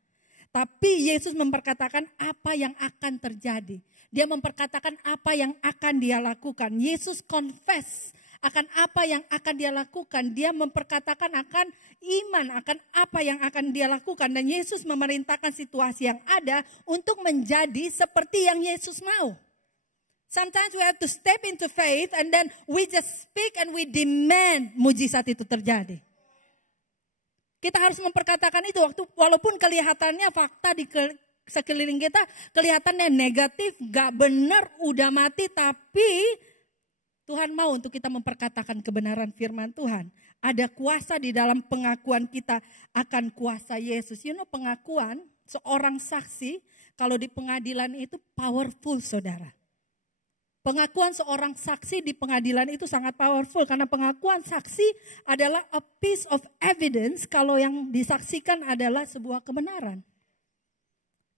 Tapi Yesus memperkatakan apa yang akan terjadi. Dia memperkatakan apa yang akan dia lakukan. Yesus confess akan apa yang akan dia lakukan. Dia memperkatakan akan iman, akan apa yang akan dia lakukan. Dan Yesus memerintahkan situasi yang ada untuk menjadi seperti yang Yesus mau. Sometimes we have to step into faith and then we just speak and we demand mujizat itu terjadi. Kita harus memperkatakan itu walaupun kelihatannya fakta di sekeliling kita kelihatannya negatif, gak benar, udah mati, tapi Tuhan mau untuk kita memperkatakan kebenaran firman Tuhan. Ada kuasa di dalam pengakuan kita akan kuasa Yesus. You know, pengakuan seorang saksi kalau di pengadilan itu powerful, saudara. Pengakuan seorang saksi di pengadilan itu sangat powerful karena pengakuan saksi adalah a piece of evidence kalau yang disaksikan adalah sebuah kebenaran.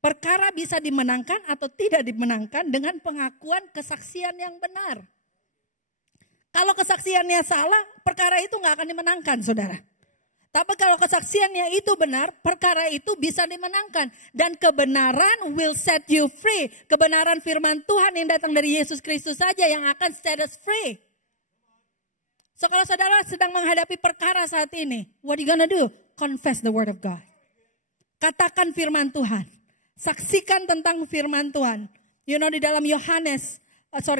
Perkara bisa dimenangkan atau tidak dimenangkan dengan pengakuan kesaksian yang benar. Kalau kesaksiannya salah, perkara itu nggak akan dimenangkan, saudara. Tapi kalau kesaksiannya itu benar, perkara itu bisa dimenangkan. Dan kebenaran will set you free. Kebenaran firman Tuhan yang datang dari Yesus Kristus saja yang akan set us free. So kalau saudara sedang menghadapi perkara saat ini, what are you gonna do? Confess the word of God. Katakan firman Tuhan. Saksikan tentang firman Tuhan. You know, di dalam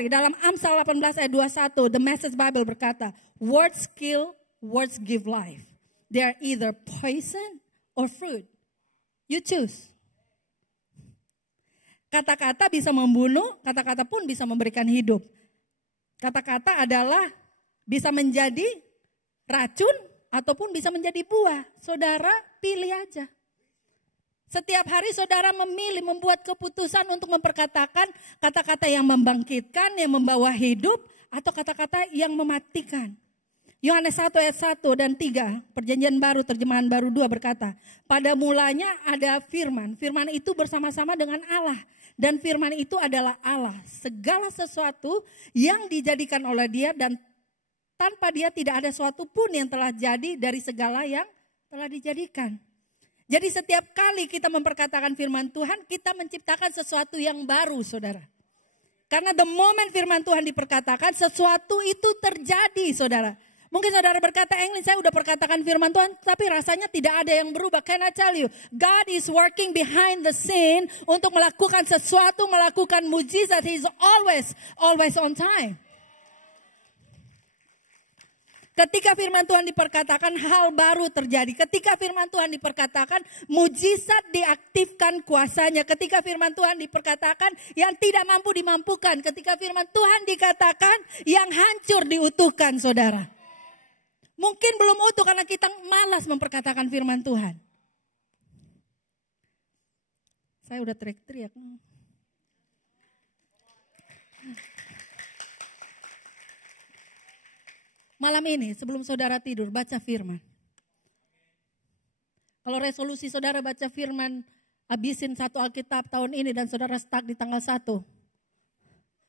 dalam Amsal 18 ayat 21, The Message Bible berkata, words kill, words give life. They are either poison or fruit. You choose. Kata-kata bisa membunuh, kata-kata pun bisa memberikan hidup. Kata-kata adalah bisa menjadi racun ataupun bisa menjadi buah. Saudara pilih aja. Setiap hari saudara memilih membuat keputusan untuk memperkatakan kata-kata yang membangkitkan, yang membawa hidup atau kata-kata yang mematikan. Yohanes 1 ayat 1 dan 3, perjanjian baru, terjemahan baru 2 berkata, pada mulanya ada firman, firman itu bersama-sama dengan Allah. Dan firman itu adalah Allah. Segala sesuatu yang dijadikan oleh dia dan tanpa dia tidak ada sesuatu pun yang telah jadi dari segala yang telah dijadikan. Jadi setiap kali kita memperkatakan firman Tuhan, kita menciptakan sesuatu yang baru, saudara. Karena the moment firman Tuhan diperkatakan, sesuatu itu terjadi, saudara. Mungkin saudara berkata, Englin, saya udah perkatakan firman Tuhan, tapi rasanya tidak ada yang berubah. Can I tell you, God is working behind the scene untuk melakukan sesuatu, melakukan mujizat. He's always on time. Ketika firman Tuhan diperkatakan, hal baru terjadi. Ketika firman Tuhan diperkatakan, mujizat diaktifkan kuasanya. Ketika firman Tuhan diperkatakan, yang tidak mampu dimampukan. Ketika firman Tuhan dikatakan, yang hancur diutuhkan, saudara. Mungkin belum utuh karena kita malas memperkatakan firman Tuhan. Saya udah teriak-teriak. Malam ini sebelum saudara tidur baca firman. Kalau resolusi saudara baca firman, habisin 1 Alkitab tahun ini dan saudara stuck di tanggal 1.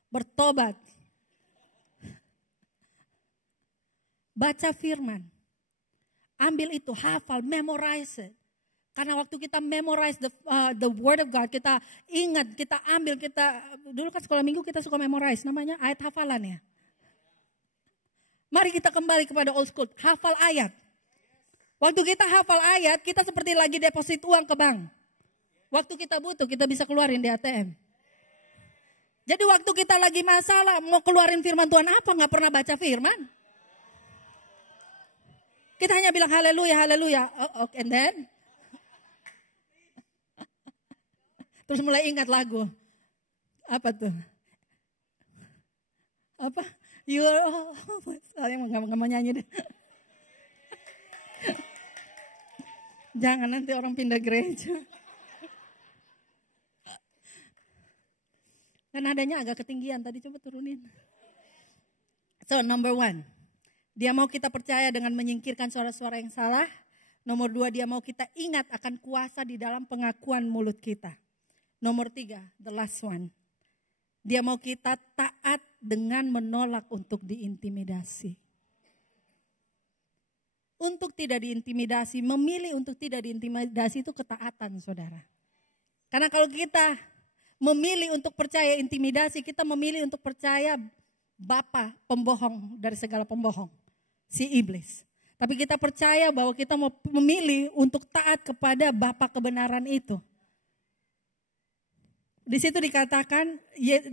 Bertobat. Baca firman. Ambil itu, hafal, memorize it. Karena waktu kita memorize the word of God, kita ingat, kita ambil, dulu kan sekolah minggu kita suka memorize, namanya ayat hafalan ya. Mari kita kembali kepada old school, hafal ayat. Waktu kita hafal ayat, kita seperti lagi deposit uang ke bank. Waktu kita butuh, kita bisa keluarin di ATM. Jadi waktu kita lagi masalah, mau keluarin firman Tuhan apa, nggak pernah baca firman. Kita hanya bilang haleluya, haleluya. Oh, and then terus mulai ingat lagu. Apa tuh? Apa? You are all. Saya nggak mau nyanyi deh. Jangan nanti orang pindah gereja. Dan nadanya agak ketinggian tadi, coba turunin. So number 1, dia mau kita percaya dengan menyingkirkan suara-suara yang salah. Nomor 2, dia mau kita ingat akan kuasa di dalam pengakuan mulut kita. Nomor 3, the last one. Dia mau kita taat dengan menolak untuk diintimidasi. Untuk tidak diintimidasi, memilih untuk tidak diintimidasi itu ketaatan, saudara. Karena kalau kita memilih untuk percaya intimidasi, kita memilih untuk percaya bapa pembohong dari segala pembohong, si iblis. Tapi kita percaya bahwa kita mau memilih untuk taat kepada bapa kebenaran itu. Di situ dikatakan,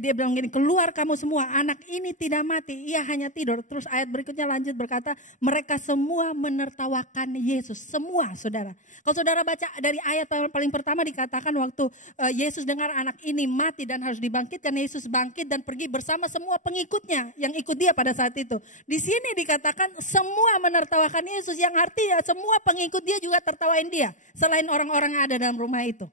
dia bilang gini, keluar kamu semua, anak ini tidak mati, ia hanya tidur. Terus ayat berikutnya lanjut berkata, mereka semua menertawakan Yesus. Semua, saudara. Kalau saudara baca dari ayat paling pertama dikatakan waktu Yesus dengar anak ini mati dan harus dibangkitkan, Yesus bangkit dan pergi bersama semua pengikutnya yang ikut dia pada saat itu. Di sini dikatakan semua menertawakan Yesus, yang artinya semua pengikut dia juga tertawain dia, selain orang-orang yang ada dalam rumah itu.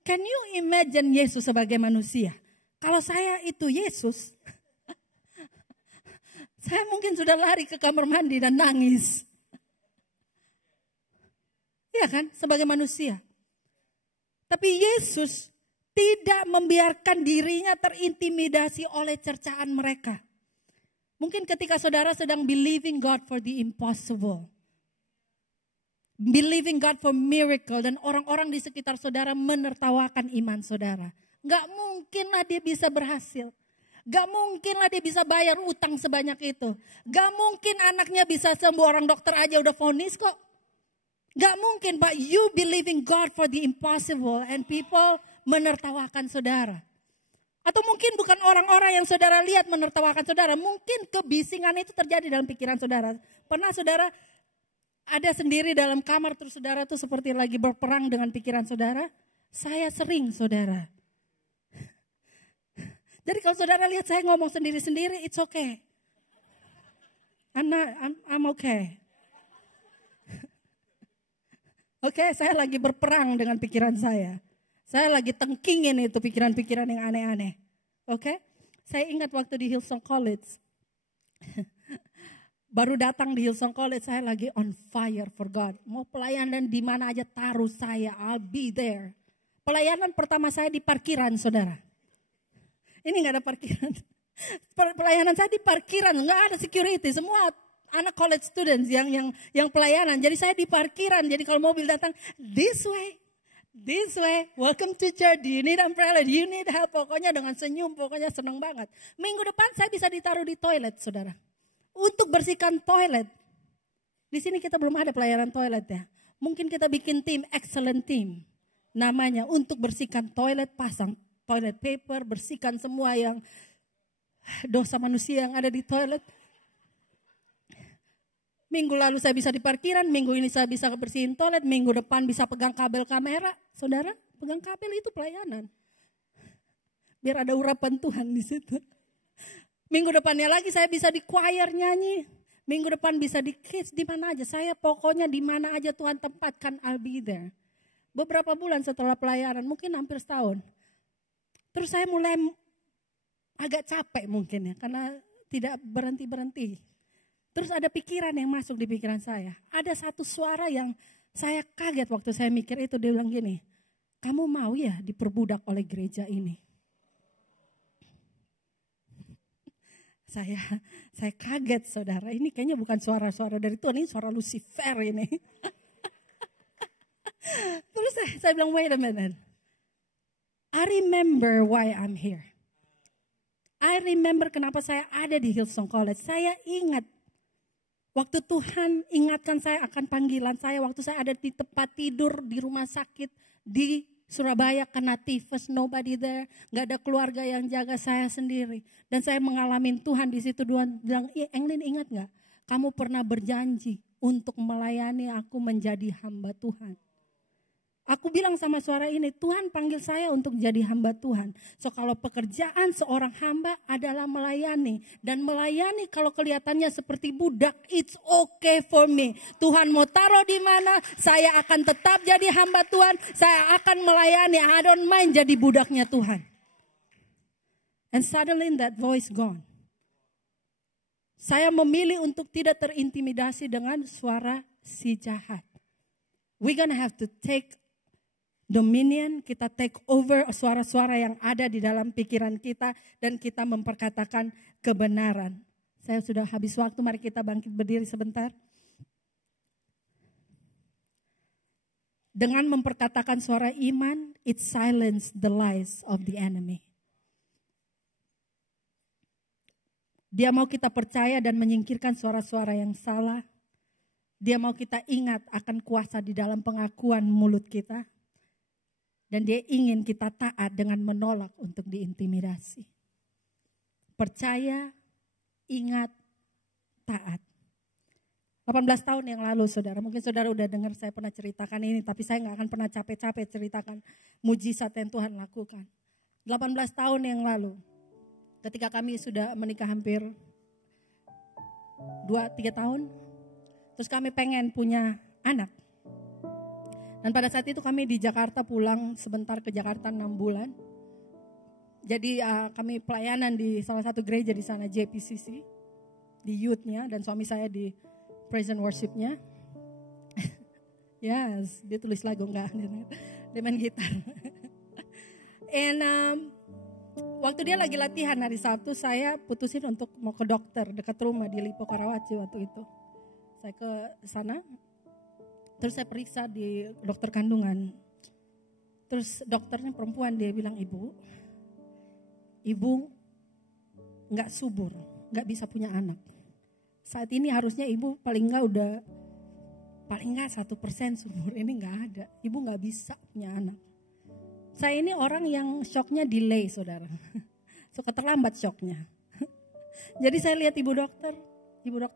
Can you imagine Yesus sebagai manusia? Kalau saya itu Yesus, saya mungkin sudah lari ke kamar mandi dan nangis. Iya kan, sebagai manusia. Tapi Yesus tidak membiarkan dirinya terintimidasi oleh cercaan mereka. Mungkin ketika saudara sedang believing God for the impossible, believing God for miracle, dan orang-orang di sekitar saudara menertawakan iman saudara. Gak mungkinlah dia bisa berhasil. Gak mungkinlah dia bisa bayar utang sebanyak itu. Gak mungkin anaknya bisa sembuh, orang dokter aja udah vonis kok. Gak mungkin, but you believing God for the impossible and people menertawakan saudara. Atau mungkin bukan orang-orang yang saudara lihat menertawakan saudara. Mungkin kebisingan itu terjadi dalam pikiran saudara. Pernah saudara ada sendiri dalam kamar, terus saudara tuh seperti lagi berperang dengan pikiran saudara? Saya sering, saudara. Jadi kalau saudara lihat saya ngomong sendiri-sendiri, it's okay. I'm okay. Oke, saya lagi berperang dengan pikiran saya. Saya lagi tengkingin itu pikiran-pikiran yang aneh-aneh. Oke? Saya ingat waktu di Hillsong College. Baru datang di Hillsong College, saya lagi on fire for God. Mau pelayanan di mana aja taruh saya, I'll be there. Pelayanan pertama saya di parkiran, saudara. Ini nggak ada parkiran. Pelayanan saya di parkiran, nggak ada security. Semua anak college students yang pelayanan. Jadi saya di parkiran. Jadi kalau mobil datang, this way, welcome to church. Do you need umbrella? Do you need help? Pokoknya dengan senyum, pokoknya senang banget. Minggu depan saya bisa ditaruh di toilet, saudara. Untuk bersihkan toilet. Di sini kita belum ada pelayanan toilet ya. Mungkin kita bikin tim, excellent team. Namanya untuk bersihkan toilet, pasang toilet paper, bersihkan semua yang dosa manusia yang ada di toilet. Minggu lalu saya bisa di parkiran, minggu ini saya bisa bersihin toilet, minggu depan bisa pegang kabel kamera. Saudara, pegang kabel itu pelayanan. Biar ada urapan Tuhan di situ. Minggu depannya lagi saya bisa di choir nyanyi. Minggu depan bisa di kids, di mana aja. Saya pokoknya di mana aja Tuhan tempatkan, I'll be there. Beberapa bulan setelah pelayanan, mungkin hampir setahun. Terus saya mulai agak capek mungkin ya, karena tidak berhenti-berhenti. Terus ada pikiran yang masuk di pikiran saya. Ada satu suara yang saya kaget waktu saya mikir itu. Dia bilang gini, kamu mau ya diperbudak oleh gereja ini? Saya kaget, saudara. Ini kayaknya bukan suara-suara dari Tuhan, ini suara Lucifer ini. Saya bilang, wait a minute. I remember why I'm here. I remember kenapa saya ada di Hillsong College. Saya ingat waktu Tuhan ingatkan saya akan panggilan saya. Waktu saya ada di tempat tidur di rumah sakit di Surabaya kena tifus, nobody there. Gak ada keluarga yang jaga, saya sendiri. Dan saya mengalami Tuhan di situ. Tuhan bilang, Englin ingat gak? Kamu pernah berjanji untuk melayani aku menjadi hamba Tuhan. Aku bilang sama suara ini, Tuhan panggil saya untuk jadi hamba Tuhan. So kalau pekerjaan seorang hamba adalah melayani. Dan melayani kalau kelihatannya seperti budak, it's okay for me. Tuhan mau taruh di mana, saya akan tetap jadi hamba Tuhan. Saya akan melayani, I don't mind jadi budaknya Tuhan. And suddenly that voice gone. Saya memilih untuk tidak terintimidasi dengan suara si jahat. We're gonna have to take dominion, kita take over suara-suara yang ada di dalam pikiran kita dan kita memperkatakan kebenaran. Saya sudah habis waktu, mari kita bangkit berdiri sebentar. Dengan memperkatakan suara iman, it silence the lies of the enemy. Dia mau kita percaya dan menyingkirkan suara-suara yang salah. Dia mau kita ingat akan kuasa di dalam pengakuan mulut kita. Dan dia ingin kita taat dengan menolak untuk diintimidasi. Percaya, ingat, taat. 18 tahun yang lalu saudara, mungkin saudara udah dengar saya pernah ceritakan ini. Tapi saya gak akan pernah capek-capek ceritakan mujizat yang Tuhan lakukan. 18 tahun yang lalu, ketika kami sudah menikah hampir 2-3 tahun. Terus kami pengen punya anak. Dan pada saat itu kami di Jakarta, pulang sebentar ke Jakarta 6 bulan. Jadi kami pelayanan di salah satu gereja di sana, JPCC. Di youth-nya dan suami saya di praise and worship-nya. Yes, dia tulis lagu enggak. Dia main gitar. And waktu dia lagi latihan hari Sabtu, saya putusin untuk mau ke dokter dekat rumah di Lipo Karawaci waktu itu. Saya ke sana. Terus saya periksa di dokter kandungan. Terus dokternya perempuan, dia bilang, Ibu gak subur, gak bisa punya anak. Saat ini harusnya ibu paling gak 1% subur, ini gak ada. Ibu gak bisa punya anak. Saya ini orang yang shocknya delay saudara. Suka terlambat shocknya. Jadi saya lihat ibu dokter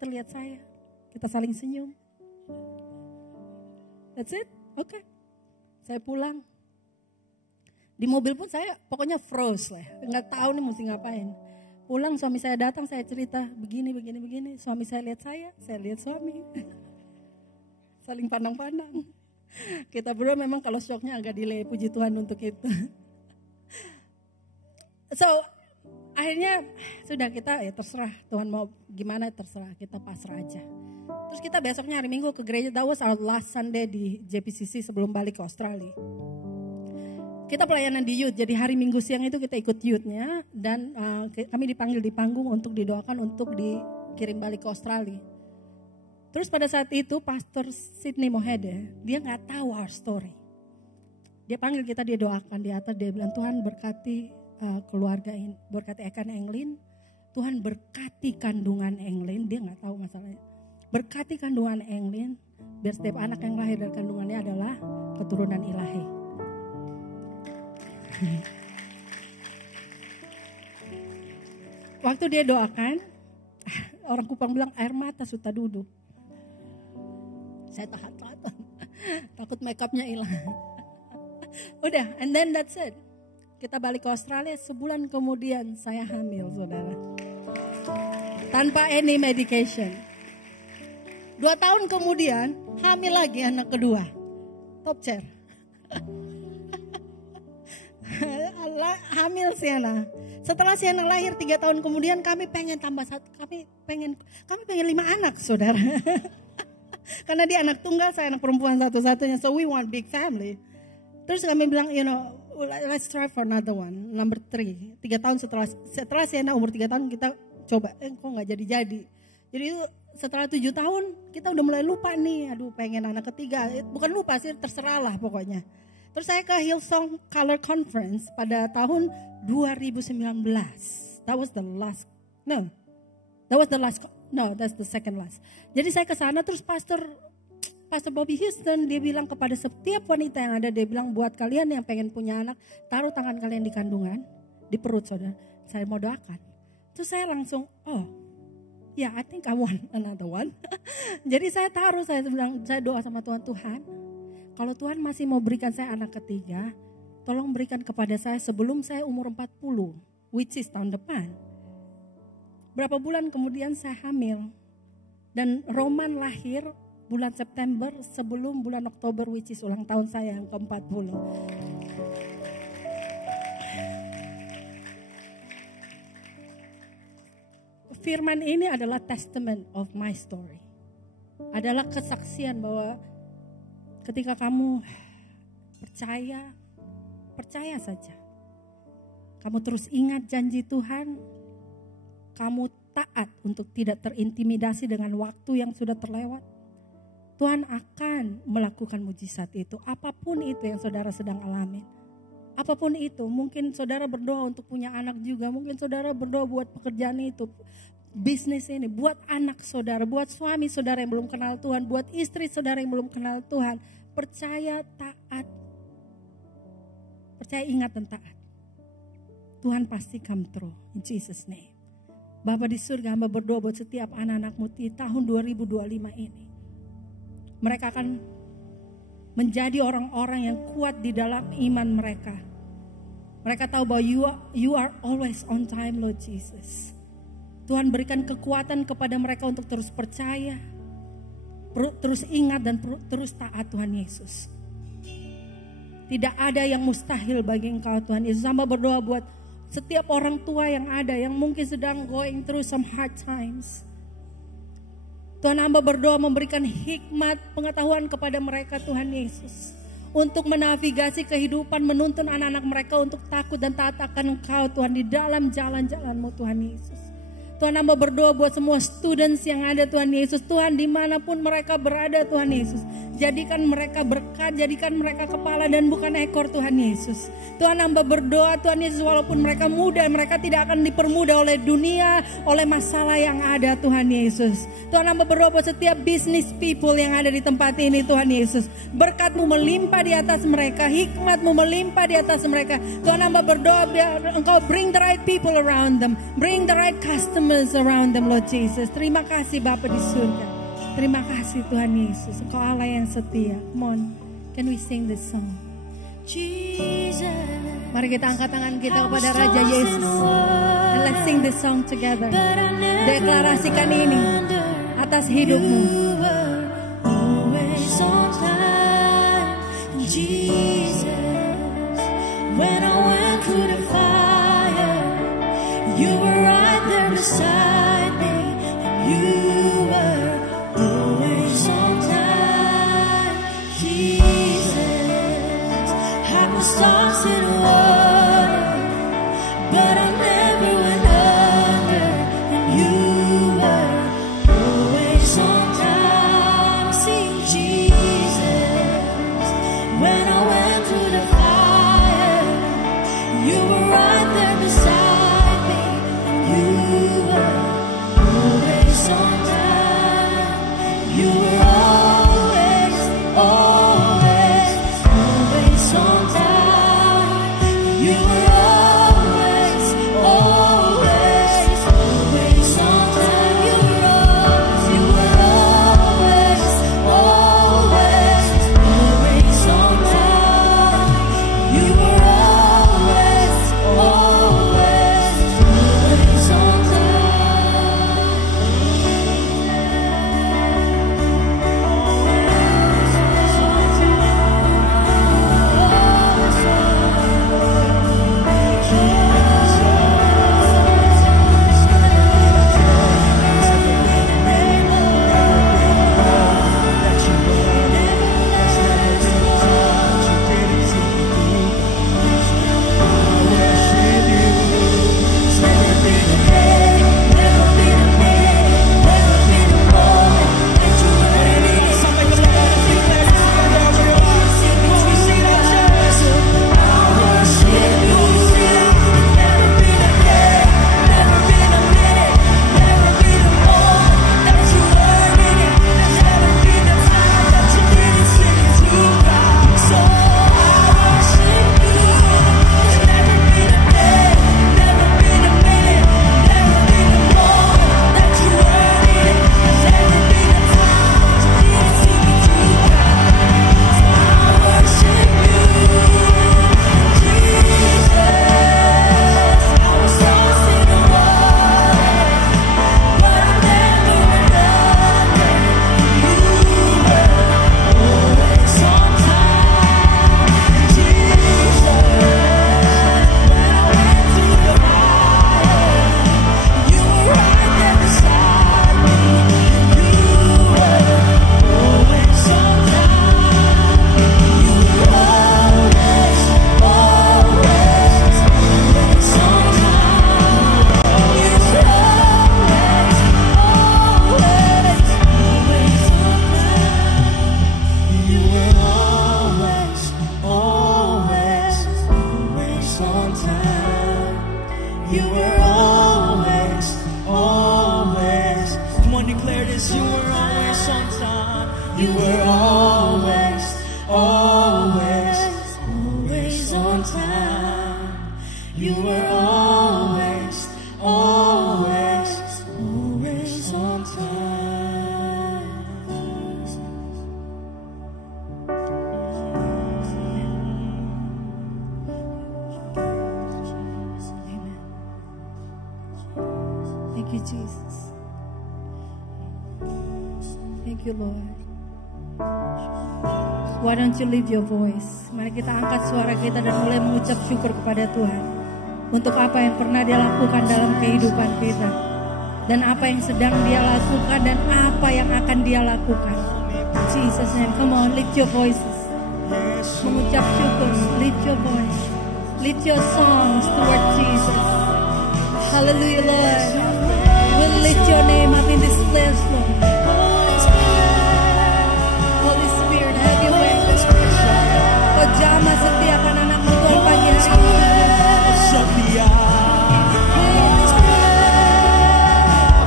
lihat saya. Kita saling senyum. That's it, oke. Saya pulang. Di mobil pun saya pokoknya froze lah. Nggak tahu nih mesti ngapain. Pulang suami saya datang, saya cerita begini. Suami saya lihat suami. Saling pandang-pandang. Kita berdua memang kalau shocknya agak delay, puji Tuhan untuk itu. So akhirnya sudah kita terserah Tuhan mau gimana terserah, kita pasrah aja. Terus kita besoknya hari Minggu ke gereja. That was our last Sunday di JPCC sebelum balik ke Australia. Kita pelayanan di youth, jadi hari Minggu siang itu kita ikut youth-nya. Dan kami dipanggil di panggung untuk didoakan untuk dikirim balik ke Australia. Terus pada saat itu Pastor Sidney Mohede, dia gak tahu our story. Dia panggil kita, dia doakan di atas, dia bilang Tuhan berkati keluarga ini, berkati Ekan Englin. Tuhan berkati kandungan Englin, dia gak tahu masalahnya. Berkati kandungan Englin, biar setiap anak yang lahir dari kandungannya adalah keturunan ilahi. Waktu dia doakan, orang Kupang bilang air mata sudah duduk. Saya tahan-tahan, takut makeupnya hilang. Udah, and then that's it. Kita balik ke Australia, sebulan kemudian saya hamil saudara. Tanpa any medication. 2 tahun kemudian hamil lagi anak kedua. Top chair. Hamil Siana. Setelah Siana lahir 3 tahun kemudian kami pengen tambah satu. Kami pengen 5 anak saudara. Karena dia anak tunggal, saya anak perempuan satu-satunya. So we want big family. Terus kami bilang, let's try for another one. Number 3. 3 tahun setelah Siana umur 3 tahun kita coba. Kok gak jadi-jadi. Jadi setelah 7 tahun kita udah mulai lupa nih. Aduh pengen anak ketiga. Bukan lupa sih, terserah lah pokoknya. Terus saya ke Hillsong Color Conference pada tahun 2019. That's the second last. Jadi saya ke sana terus Pastor Bobby Houston dia bilang kepada setiap wanita yang ada, dia bilang buat kalian yang pengen punya anak, taruh tangan kalian di kandungan, di perut saudara. Saya mau doakan. Terus saya langsung, I think I want another one. Jadi saya taruh, saya doa sama Tuhan, kalau Tuhan masih mau berikan saya anak ketiga, tolong berikan kepada saya sebelum saya umur 40, which is tahun depan. Berapa bulan kemudian saya hamil. Dan Roman lahir bulan September sebelum bulan Oktober, which is ulang tahun saya yang ke-40. Firman ini adalah testament of my story. Adalah kesaksian bahwa ketika kamu percaya saja. Kamu terus ingat janji Tuhan. Kamu taat untuk tidak terintimidasi dengan waktu yang sudah terlewat. Tuhan akan melakukan mujizat itu. Apapun itu yang saudara sedang alami. Apapun itu. Mungkin saudara berdoa untuk punya anak juga. Mungkin saudara berdoa buat pekerjaan itu. Bisnis ini. Buat anak saudara. Buat suami saudara yang belum kenal Tuhan. Buat istri saudara yang belum kenal Tuhan. Percaya, taat. Percaya, ingat dan taat. Tuhan pasti come through. In Jesus name. Bapa di surga, hamba berdoa buat setiap anak-anakmu di tahun 2025 ini. Mereka akan menjadi orang-orang yang kuat di dalam iman mereka. Mereka tahu bahwa you are always on time, Lord Jesus. Tuhan berikan kekuatan kepada mereka untuk terus percaya, terus ingat dan terus taat Tuhan Yesus. Tidak ada yang mustahil bagi Engkau Tuhan Yesus. Hamba berdoa buat setiap orang tua yang ada yang mungkin sedang going through some hard times. Tuhan, hamba berdoa memberikan hikmat pengetahuan kepada mereka Tuhan Yesus. Untuk menavigasi kehidupan, menuntun anak-anak mereka untuk takut dan taat akan Engkau Tuhan di dalam jalan-jalan-Mu Tuhan Yesus. Tuhan, hamba berdoa buat semua students yang ada Tuhan Yesus. Tuhan, dimanapun mereka berada Tuhan Yesus. Jadikan mereka berkat, jadikan mereka kepala dan bukan ekor Tuhan Yesus. Tuhan, hamba berdoa Tuhan Yesus, walaupun mereka muda, mereka tidak akan dipermudah oleh dunia, oleh masalah yang ada Tuhan Yesus. Tuhan, hamba berdoa buat setiap business people yang ada di tempat ini Tuhan Yesus. Berkat-Mu melimpah di atas mereka, hikmat-Mu melimpah di atas mereka. Tuhan, hamba berdoa biar Engkau bring the right people around them, bring the right customers around them Lord Jesus. Terima kasih Bapa di surga. Terima kasih Tuhan Yesus, Engkau Allah yang setia. Come on, can we sing this song? Jesus, Mari kita angkat tangan kita kepada Raja Yesus. And let's sing this song together. Deklarasikan ini atas hidupmu. you were always on time, Jesus. When I went through the fire, you were right there beside me. You were always on time, Jesus. I was lost in water, but I never went under, and you were always on time. Sing Jesus. When I went through the fire, you were right there beside me, and you were You were always, always, always on time. You were always, always, always on time. Amen. Thank you, Jesus. Thank you, Lord. Why don't you lift your voice? Mari kita angkat suara kita dan mulai mengucap syukur kepada Tuhan untuk apa yang pernah Dia lakukan dalam kehidupan kita, dan apa yang sedang Dia lakukan, dan apa yang akan Dia lakukan. Jesus name, come on, lift your voices. Mengucap syukur, lift your voice, lift your songs toward Jesus. Hallelujah, Lord. We'll lift your name up in this place, Lord. Holy Spirit, have your way. Kau jamah setiap anak-anakmu Tuhan pagi hari ini. Setia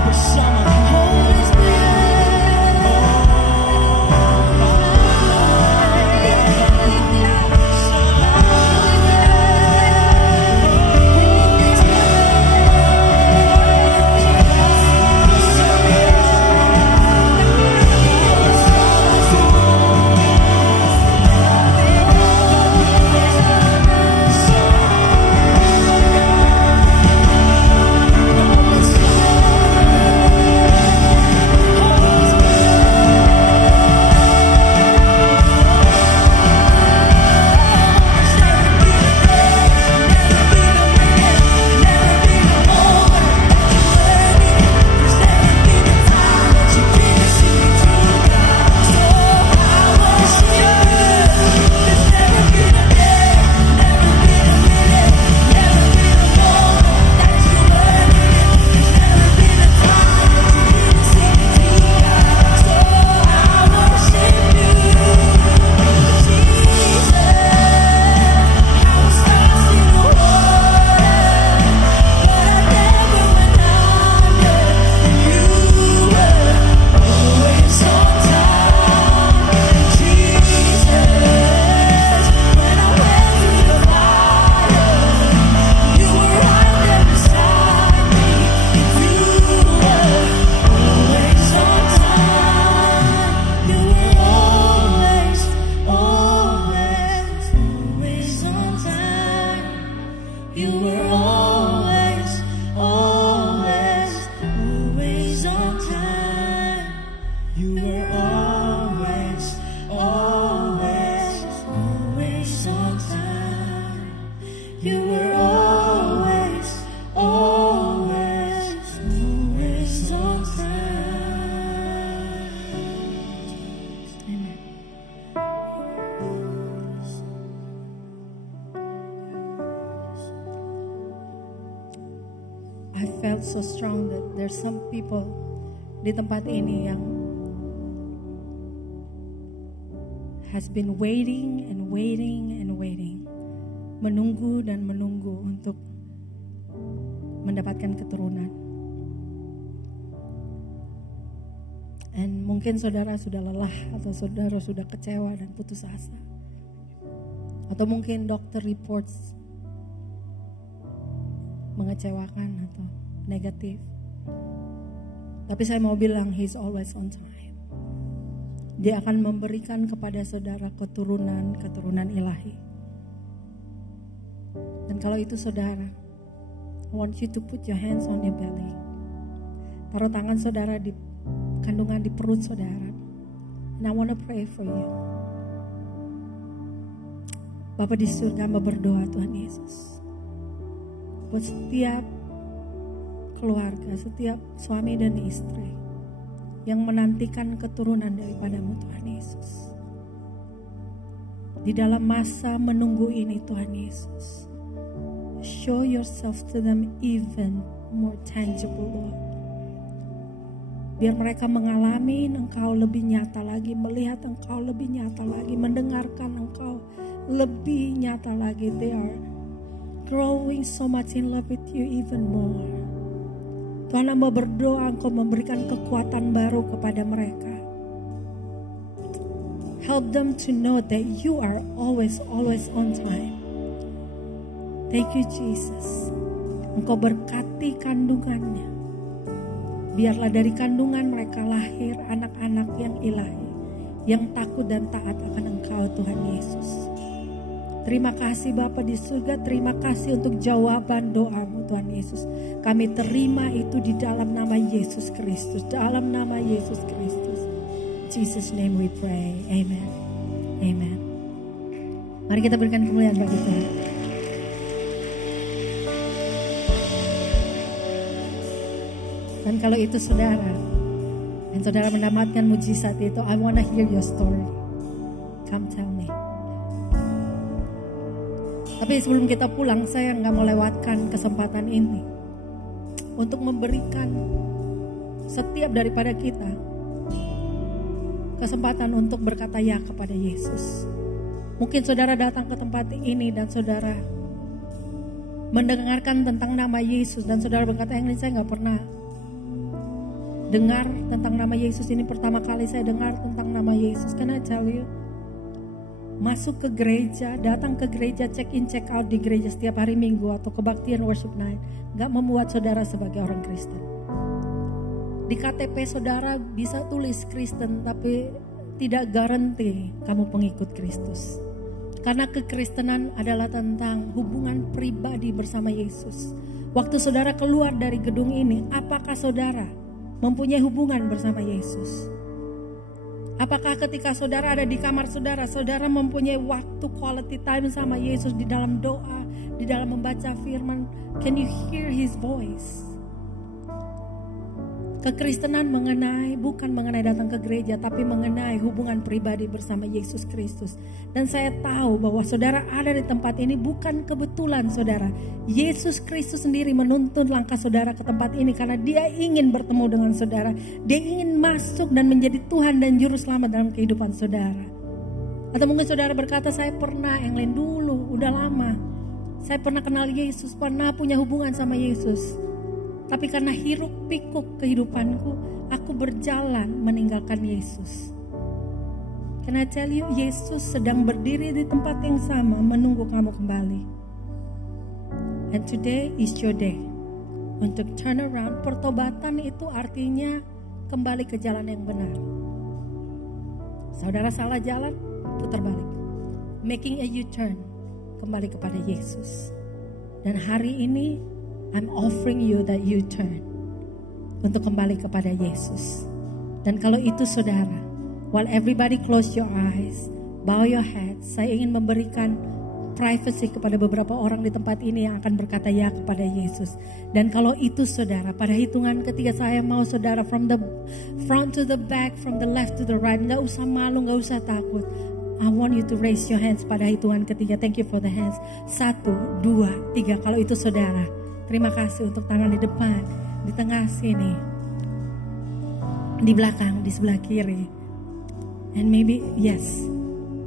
bersama I felt so strong that there's some people di tempat ini yang has been waiting and waiting and waiting, menunggu dan menunggu untuk mendapatkan keturunan. And mungkin saudara sudah lelah, atau saudara sudah kecewa dan putus asa, atau mungkin dokter reports mengecewakan atau negatif. Tapi saya mau bilang, He's always on time. Dia akan memberikan kepada saudara keturunan ilahi. Dan kalau itu saudara, I want you to put your hands on your belly. Taruh tangan saudara di kandungan, di perut saudara. And I want to pray for you. Bapa di surga, hamba berdoa Tuhan Yesus, buat setiap keluarga, setiap suami dan istri yang menantikan keturunan daripadamu Tuhan Yesus. Di dalam masa menunggu ini Tuhan Yesus, show yourself to them even more tangible, Lord. Biar mereka mengalami Engkau lebih nyata lagi, melihat Engkau lebih nyata lagi, mendengarkan Engkau lebih nyata lagi. They are growing so much in love with you even more. Tuhan, hamba berdoa Engkau memberikan kekuatan baru kepada mereka Help them to know that you are always on time. Thank you Jesus. Engkau berkati kandungannya. Biarlah dari kandungan mereka lahir anak-anak yang ilahi, yang takut dan taat akan Engkau Tuhan Yesus. Terima kasih Bapa di surga, terima kasih untuk jawaban doamu Tuhan Yesus. Kami terima itu di dalam nama Yesus Kristus, dalam nama Yesus Kristus. In Jesus name we pray, amen. Amen. Mari kita berikan kemuliaan bagi Tuhan. Dan kalau itu saudara, dan saudara mendapatkan mujizat itu, I wanna hear your story. Come tell me. Tapi sebelum kita pulang, saya nggak mau lewatkan kesempatan ini untuk memberikan setiap daripada kita kesempatan untuk berkata ya kepada Yesus. Mungkin saudara datang ke tempat ini dan saudara mendengarkan tentang nama Yesus dan saudara berkata, yang ini saya nggak pernah dengar tentang nama Yesus, ini pertama kali saya dengar tentang nama Yesus. Can I tell you? Masuk ke gereja, datang ke gereja, check in check out di gereja setiap hari Minggu atau kebaktian worship night gak membuat saudara sebagai orang Kristen. Di KTP saudara bisa tulis Kristen, tapi tidak garanti kamu pengikut Kristus. Karena kekristenan adalah tentang hubungan pribadi bersama Yesus. Waktu saudara keluar dari gedung ini, apakah saudara mempunyai hubungan bersama Yesus? Apakah ketika saudara ada di kamar saudara, saudara mempunyai waktu quality time sama Yesus di dalam doa, di dalam membaca firman? Can you hear His voice? Kekristenan bukan mengenai datang ke gereja, tapi mengenai hubungan pribadi bersama Yesus Kristus. Dan saya tahu bahwa saudara ada di tempat ini bukan kebetulan saudara. Yesus Kristus sendiri menuntun langkah saudara ke tempat ini karena Dia ingin bertemu dengan saudara. Dia ingin masuk dan menjadi Tuhan dan Juru Selamat dalam kehidupan saudara. Atau mungkin saudara berkata, saya pernah yang lain dulu, udah lama. Saya pernah kenal Yesus, pernah punya hubungan sama Yesus. Tapi karena hiruk pikuk kehidupanku, aku berjalan meninggalkan Yesus. Can I tell you, Yesus sedang berdiri di tempat yang sama menunggu kamu kembali. And today is your day untuk turn around. Pertobatan itu artinya kembali ke jalan yang benar. Saudara salah jalan, putar balik. Making a U-turn, kembali kepada Yesus. Dan hari ini I'm offering you that U-turn untuk kembali kepada Yesus. Dan kalau itu saudara, while everybody close your eyes, bow your heads, saya ingin memberikan privacy kepada beberapa orang di tempat ini yang akan berkata ya kepada Yesus. Dan kalau itu saudara, pada hitungan ketiga saya mau saudara from the front to the back, from the left to the right, gak usah malu, gak usah takut. I want you to raise your hands pada hitungan ketiga. Thank you for the hands. 1, 2, 3. Kalau itu saudara, terima kasih untuk tangan di depan, di tengah sini, di belakang, di sebelah kiri. And maybe, yes,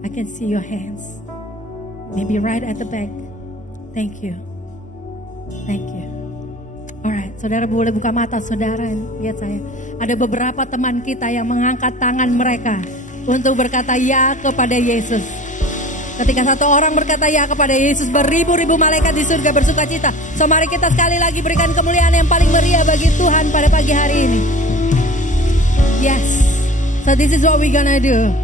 I can see your hands. Maybe right at the back. Thank you. Thank you. Alright, saudara boleh buka mata saudara. Lihat saya. Ada beberapa teman kita yang mengangkat tangan mereka untuk berkata ya kepada Yesus. Ketika satu orang berkata ya kepada Yesus, beribu-ribu malaikat di surga bersuka cita. So mari kita sekali lagi berikan kemuliaan yang paling meriah bagi Tuhan pada pagi hari ini. Yes. So this is what we're gonna do.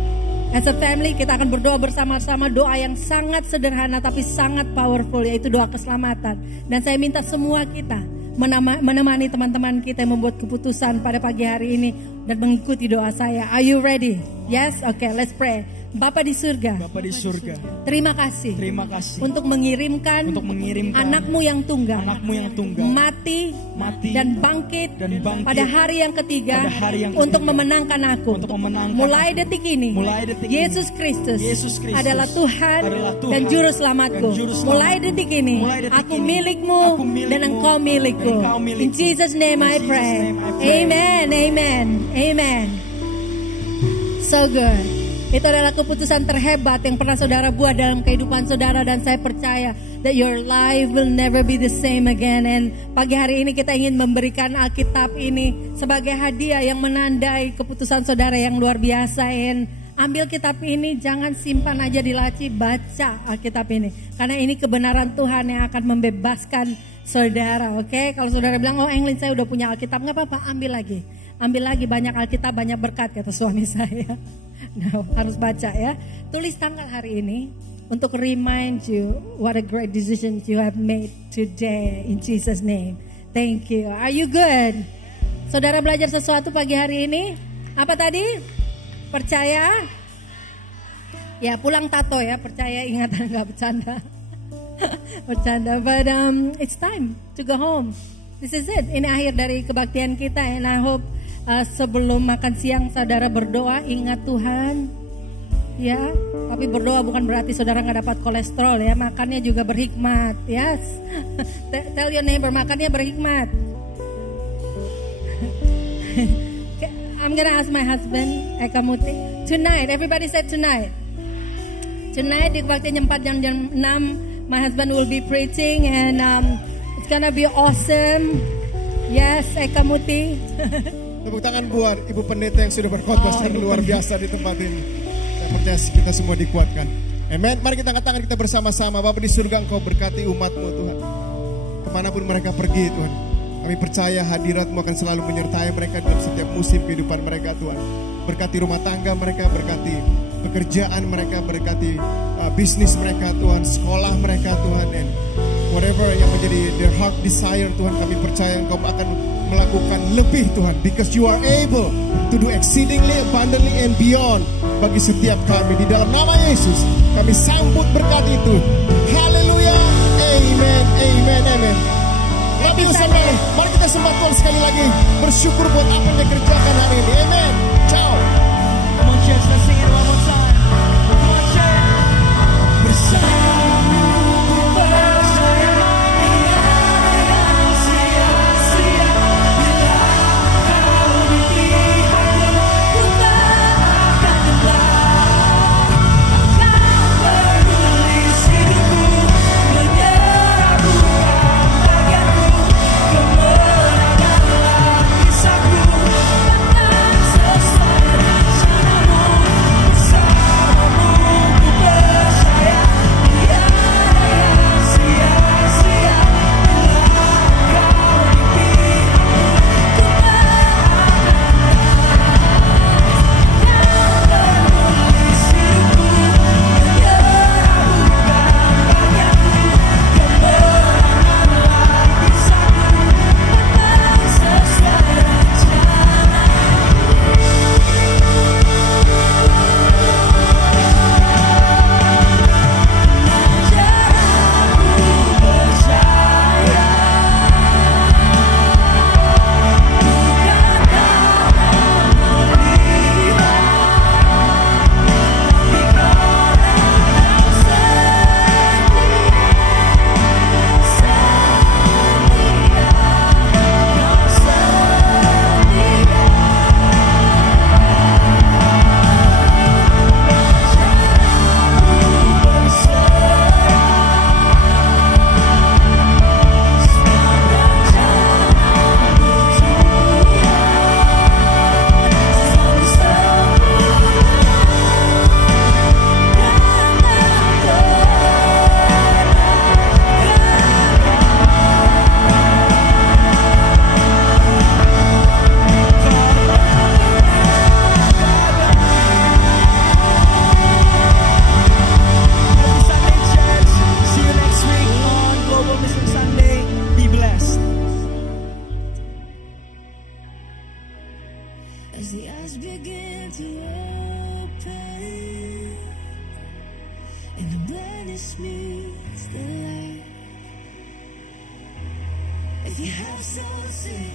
As a family kita akan berdoa bersama-sama, doa yang sangat sederhana tapi sangat powerful, yaitu doa keselamatan. Dan saya minta semua kita menemani teman-teman kita yang membuat keputusan pada pagi hari ini dan mengikuti doa saya. Are you ready? Yes? Okay, let's pray. Bapa di surga, terima kasih untuk mengirimkan anakmu yang tunggal, mati dan bangkit pada hari yang ketiga untuk memenangkan aku. Mulai detik ini, Yesus Kristus adalah Tuhan dan Juru Selamatku. Mulai detik ini, aku milikmu dan engkau milikku. In Jesus name I pray. Amen, amen, amen. So good. Itu adalah keputusan terhebat yang pernah saudara buat dalam kehidupan saudara. Dan saya percaya that your life will never be the same again. And pagi hari ini kita ingin memberikan Alkitab ini sebagai hadiah yang menandai keputusan saudara yang luar biasa. And Ambil kitab ini, jangan simpan aja di laci, baca Alkitab ini. Karena ini kebenaran Tuhan yang akan membebaskan saudara, oke? Kalau saudara bilang, oh Englin saya udah punya Alkitab, gak apa-apa, ambil lagi. Ambil lagi, banyak Alkitab, banyak berkat, kata suami saya. Nah, harus baca ya. Tulis tanggal hari ini untuk remind you what a great decision you have made today in Jesus name. Thank you. Are you good? Saudara belajar sesuatu pagi hari ini? Apa tadi? Percaya? Ya pulang tato ya, percaya, ingatan, gak bercanda. Bercanda, but it's time to go home. This is it. Ini akhir dari kebaktian kita, and I hope sebelum makan siang saudara berdoa, ingat Tuhan. Ya, tapi berdoa bukan berarti saudara gak dapat kolesterol ya, makannya juga berhikmat. Yes. Tell your neighbor, makannya berhikmat. I'm gonna ask my husband, Eka Muti. Tonight, everybody said tonight. Tonight di kebaktian jam 6, my husband will be preaching and it's gonna be awesome. Yes, Eka Muti. Tepuk tangan buat Ibu Pendeta yang sudah berkhotbah secara luar biasa di tempat ini. Saya percaya kita semua dikuatkan. Amen. Mari kita angkat tangan kita bersama-sama. Bapa di surga, Engkau berkati umat-Mu Tuhan. Kemanapun mereka pergi Tuhan, kami percaya hadirat-Mu akan selalu menyertai mereka dalam setiap musim kehidupan mereka Tuhan. Berkati rumah tangga mereka, berkati pekerjaan mereka, berkati bisnis mereka Tuhan, sekolah mereka Tuhan, dan whatever yang menjadi their heart desire Tuhan, kami percaya Engkau akan melakukan lebih Tuhan, because you are able to do exceedingly abundantly and beyond bagi setiap kami. Di dalam nama Yesus kami sambut berkat itu. Haleluya. Amen. Amen. Amen. Love you saudara. Mari kita sembah Tuhan sekali lagi, bersyukur buat apa yang dikerjakan hari ini. Amen. Ciao. Come on church, let's sing it one more time. Come on church. Bersama. As the eyes begin to open and the blindness meets the light. If you have soul, say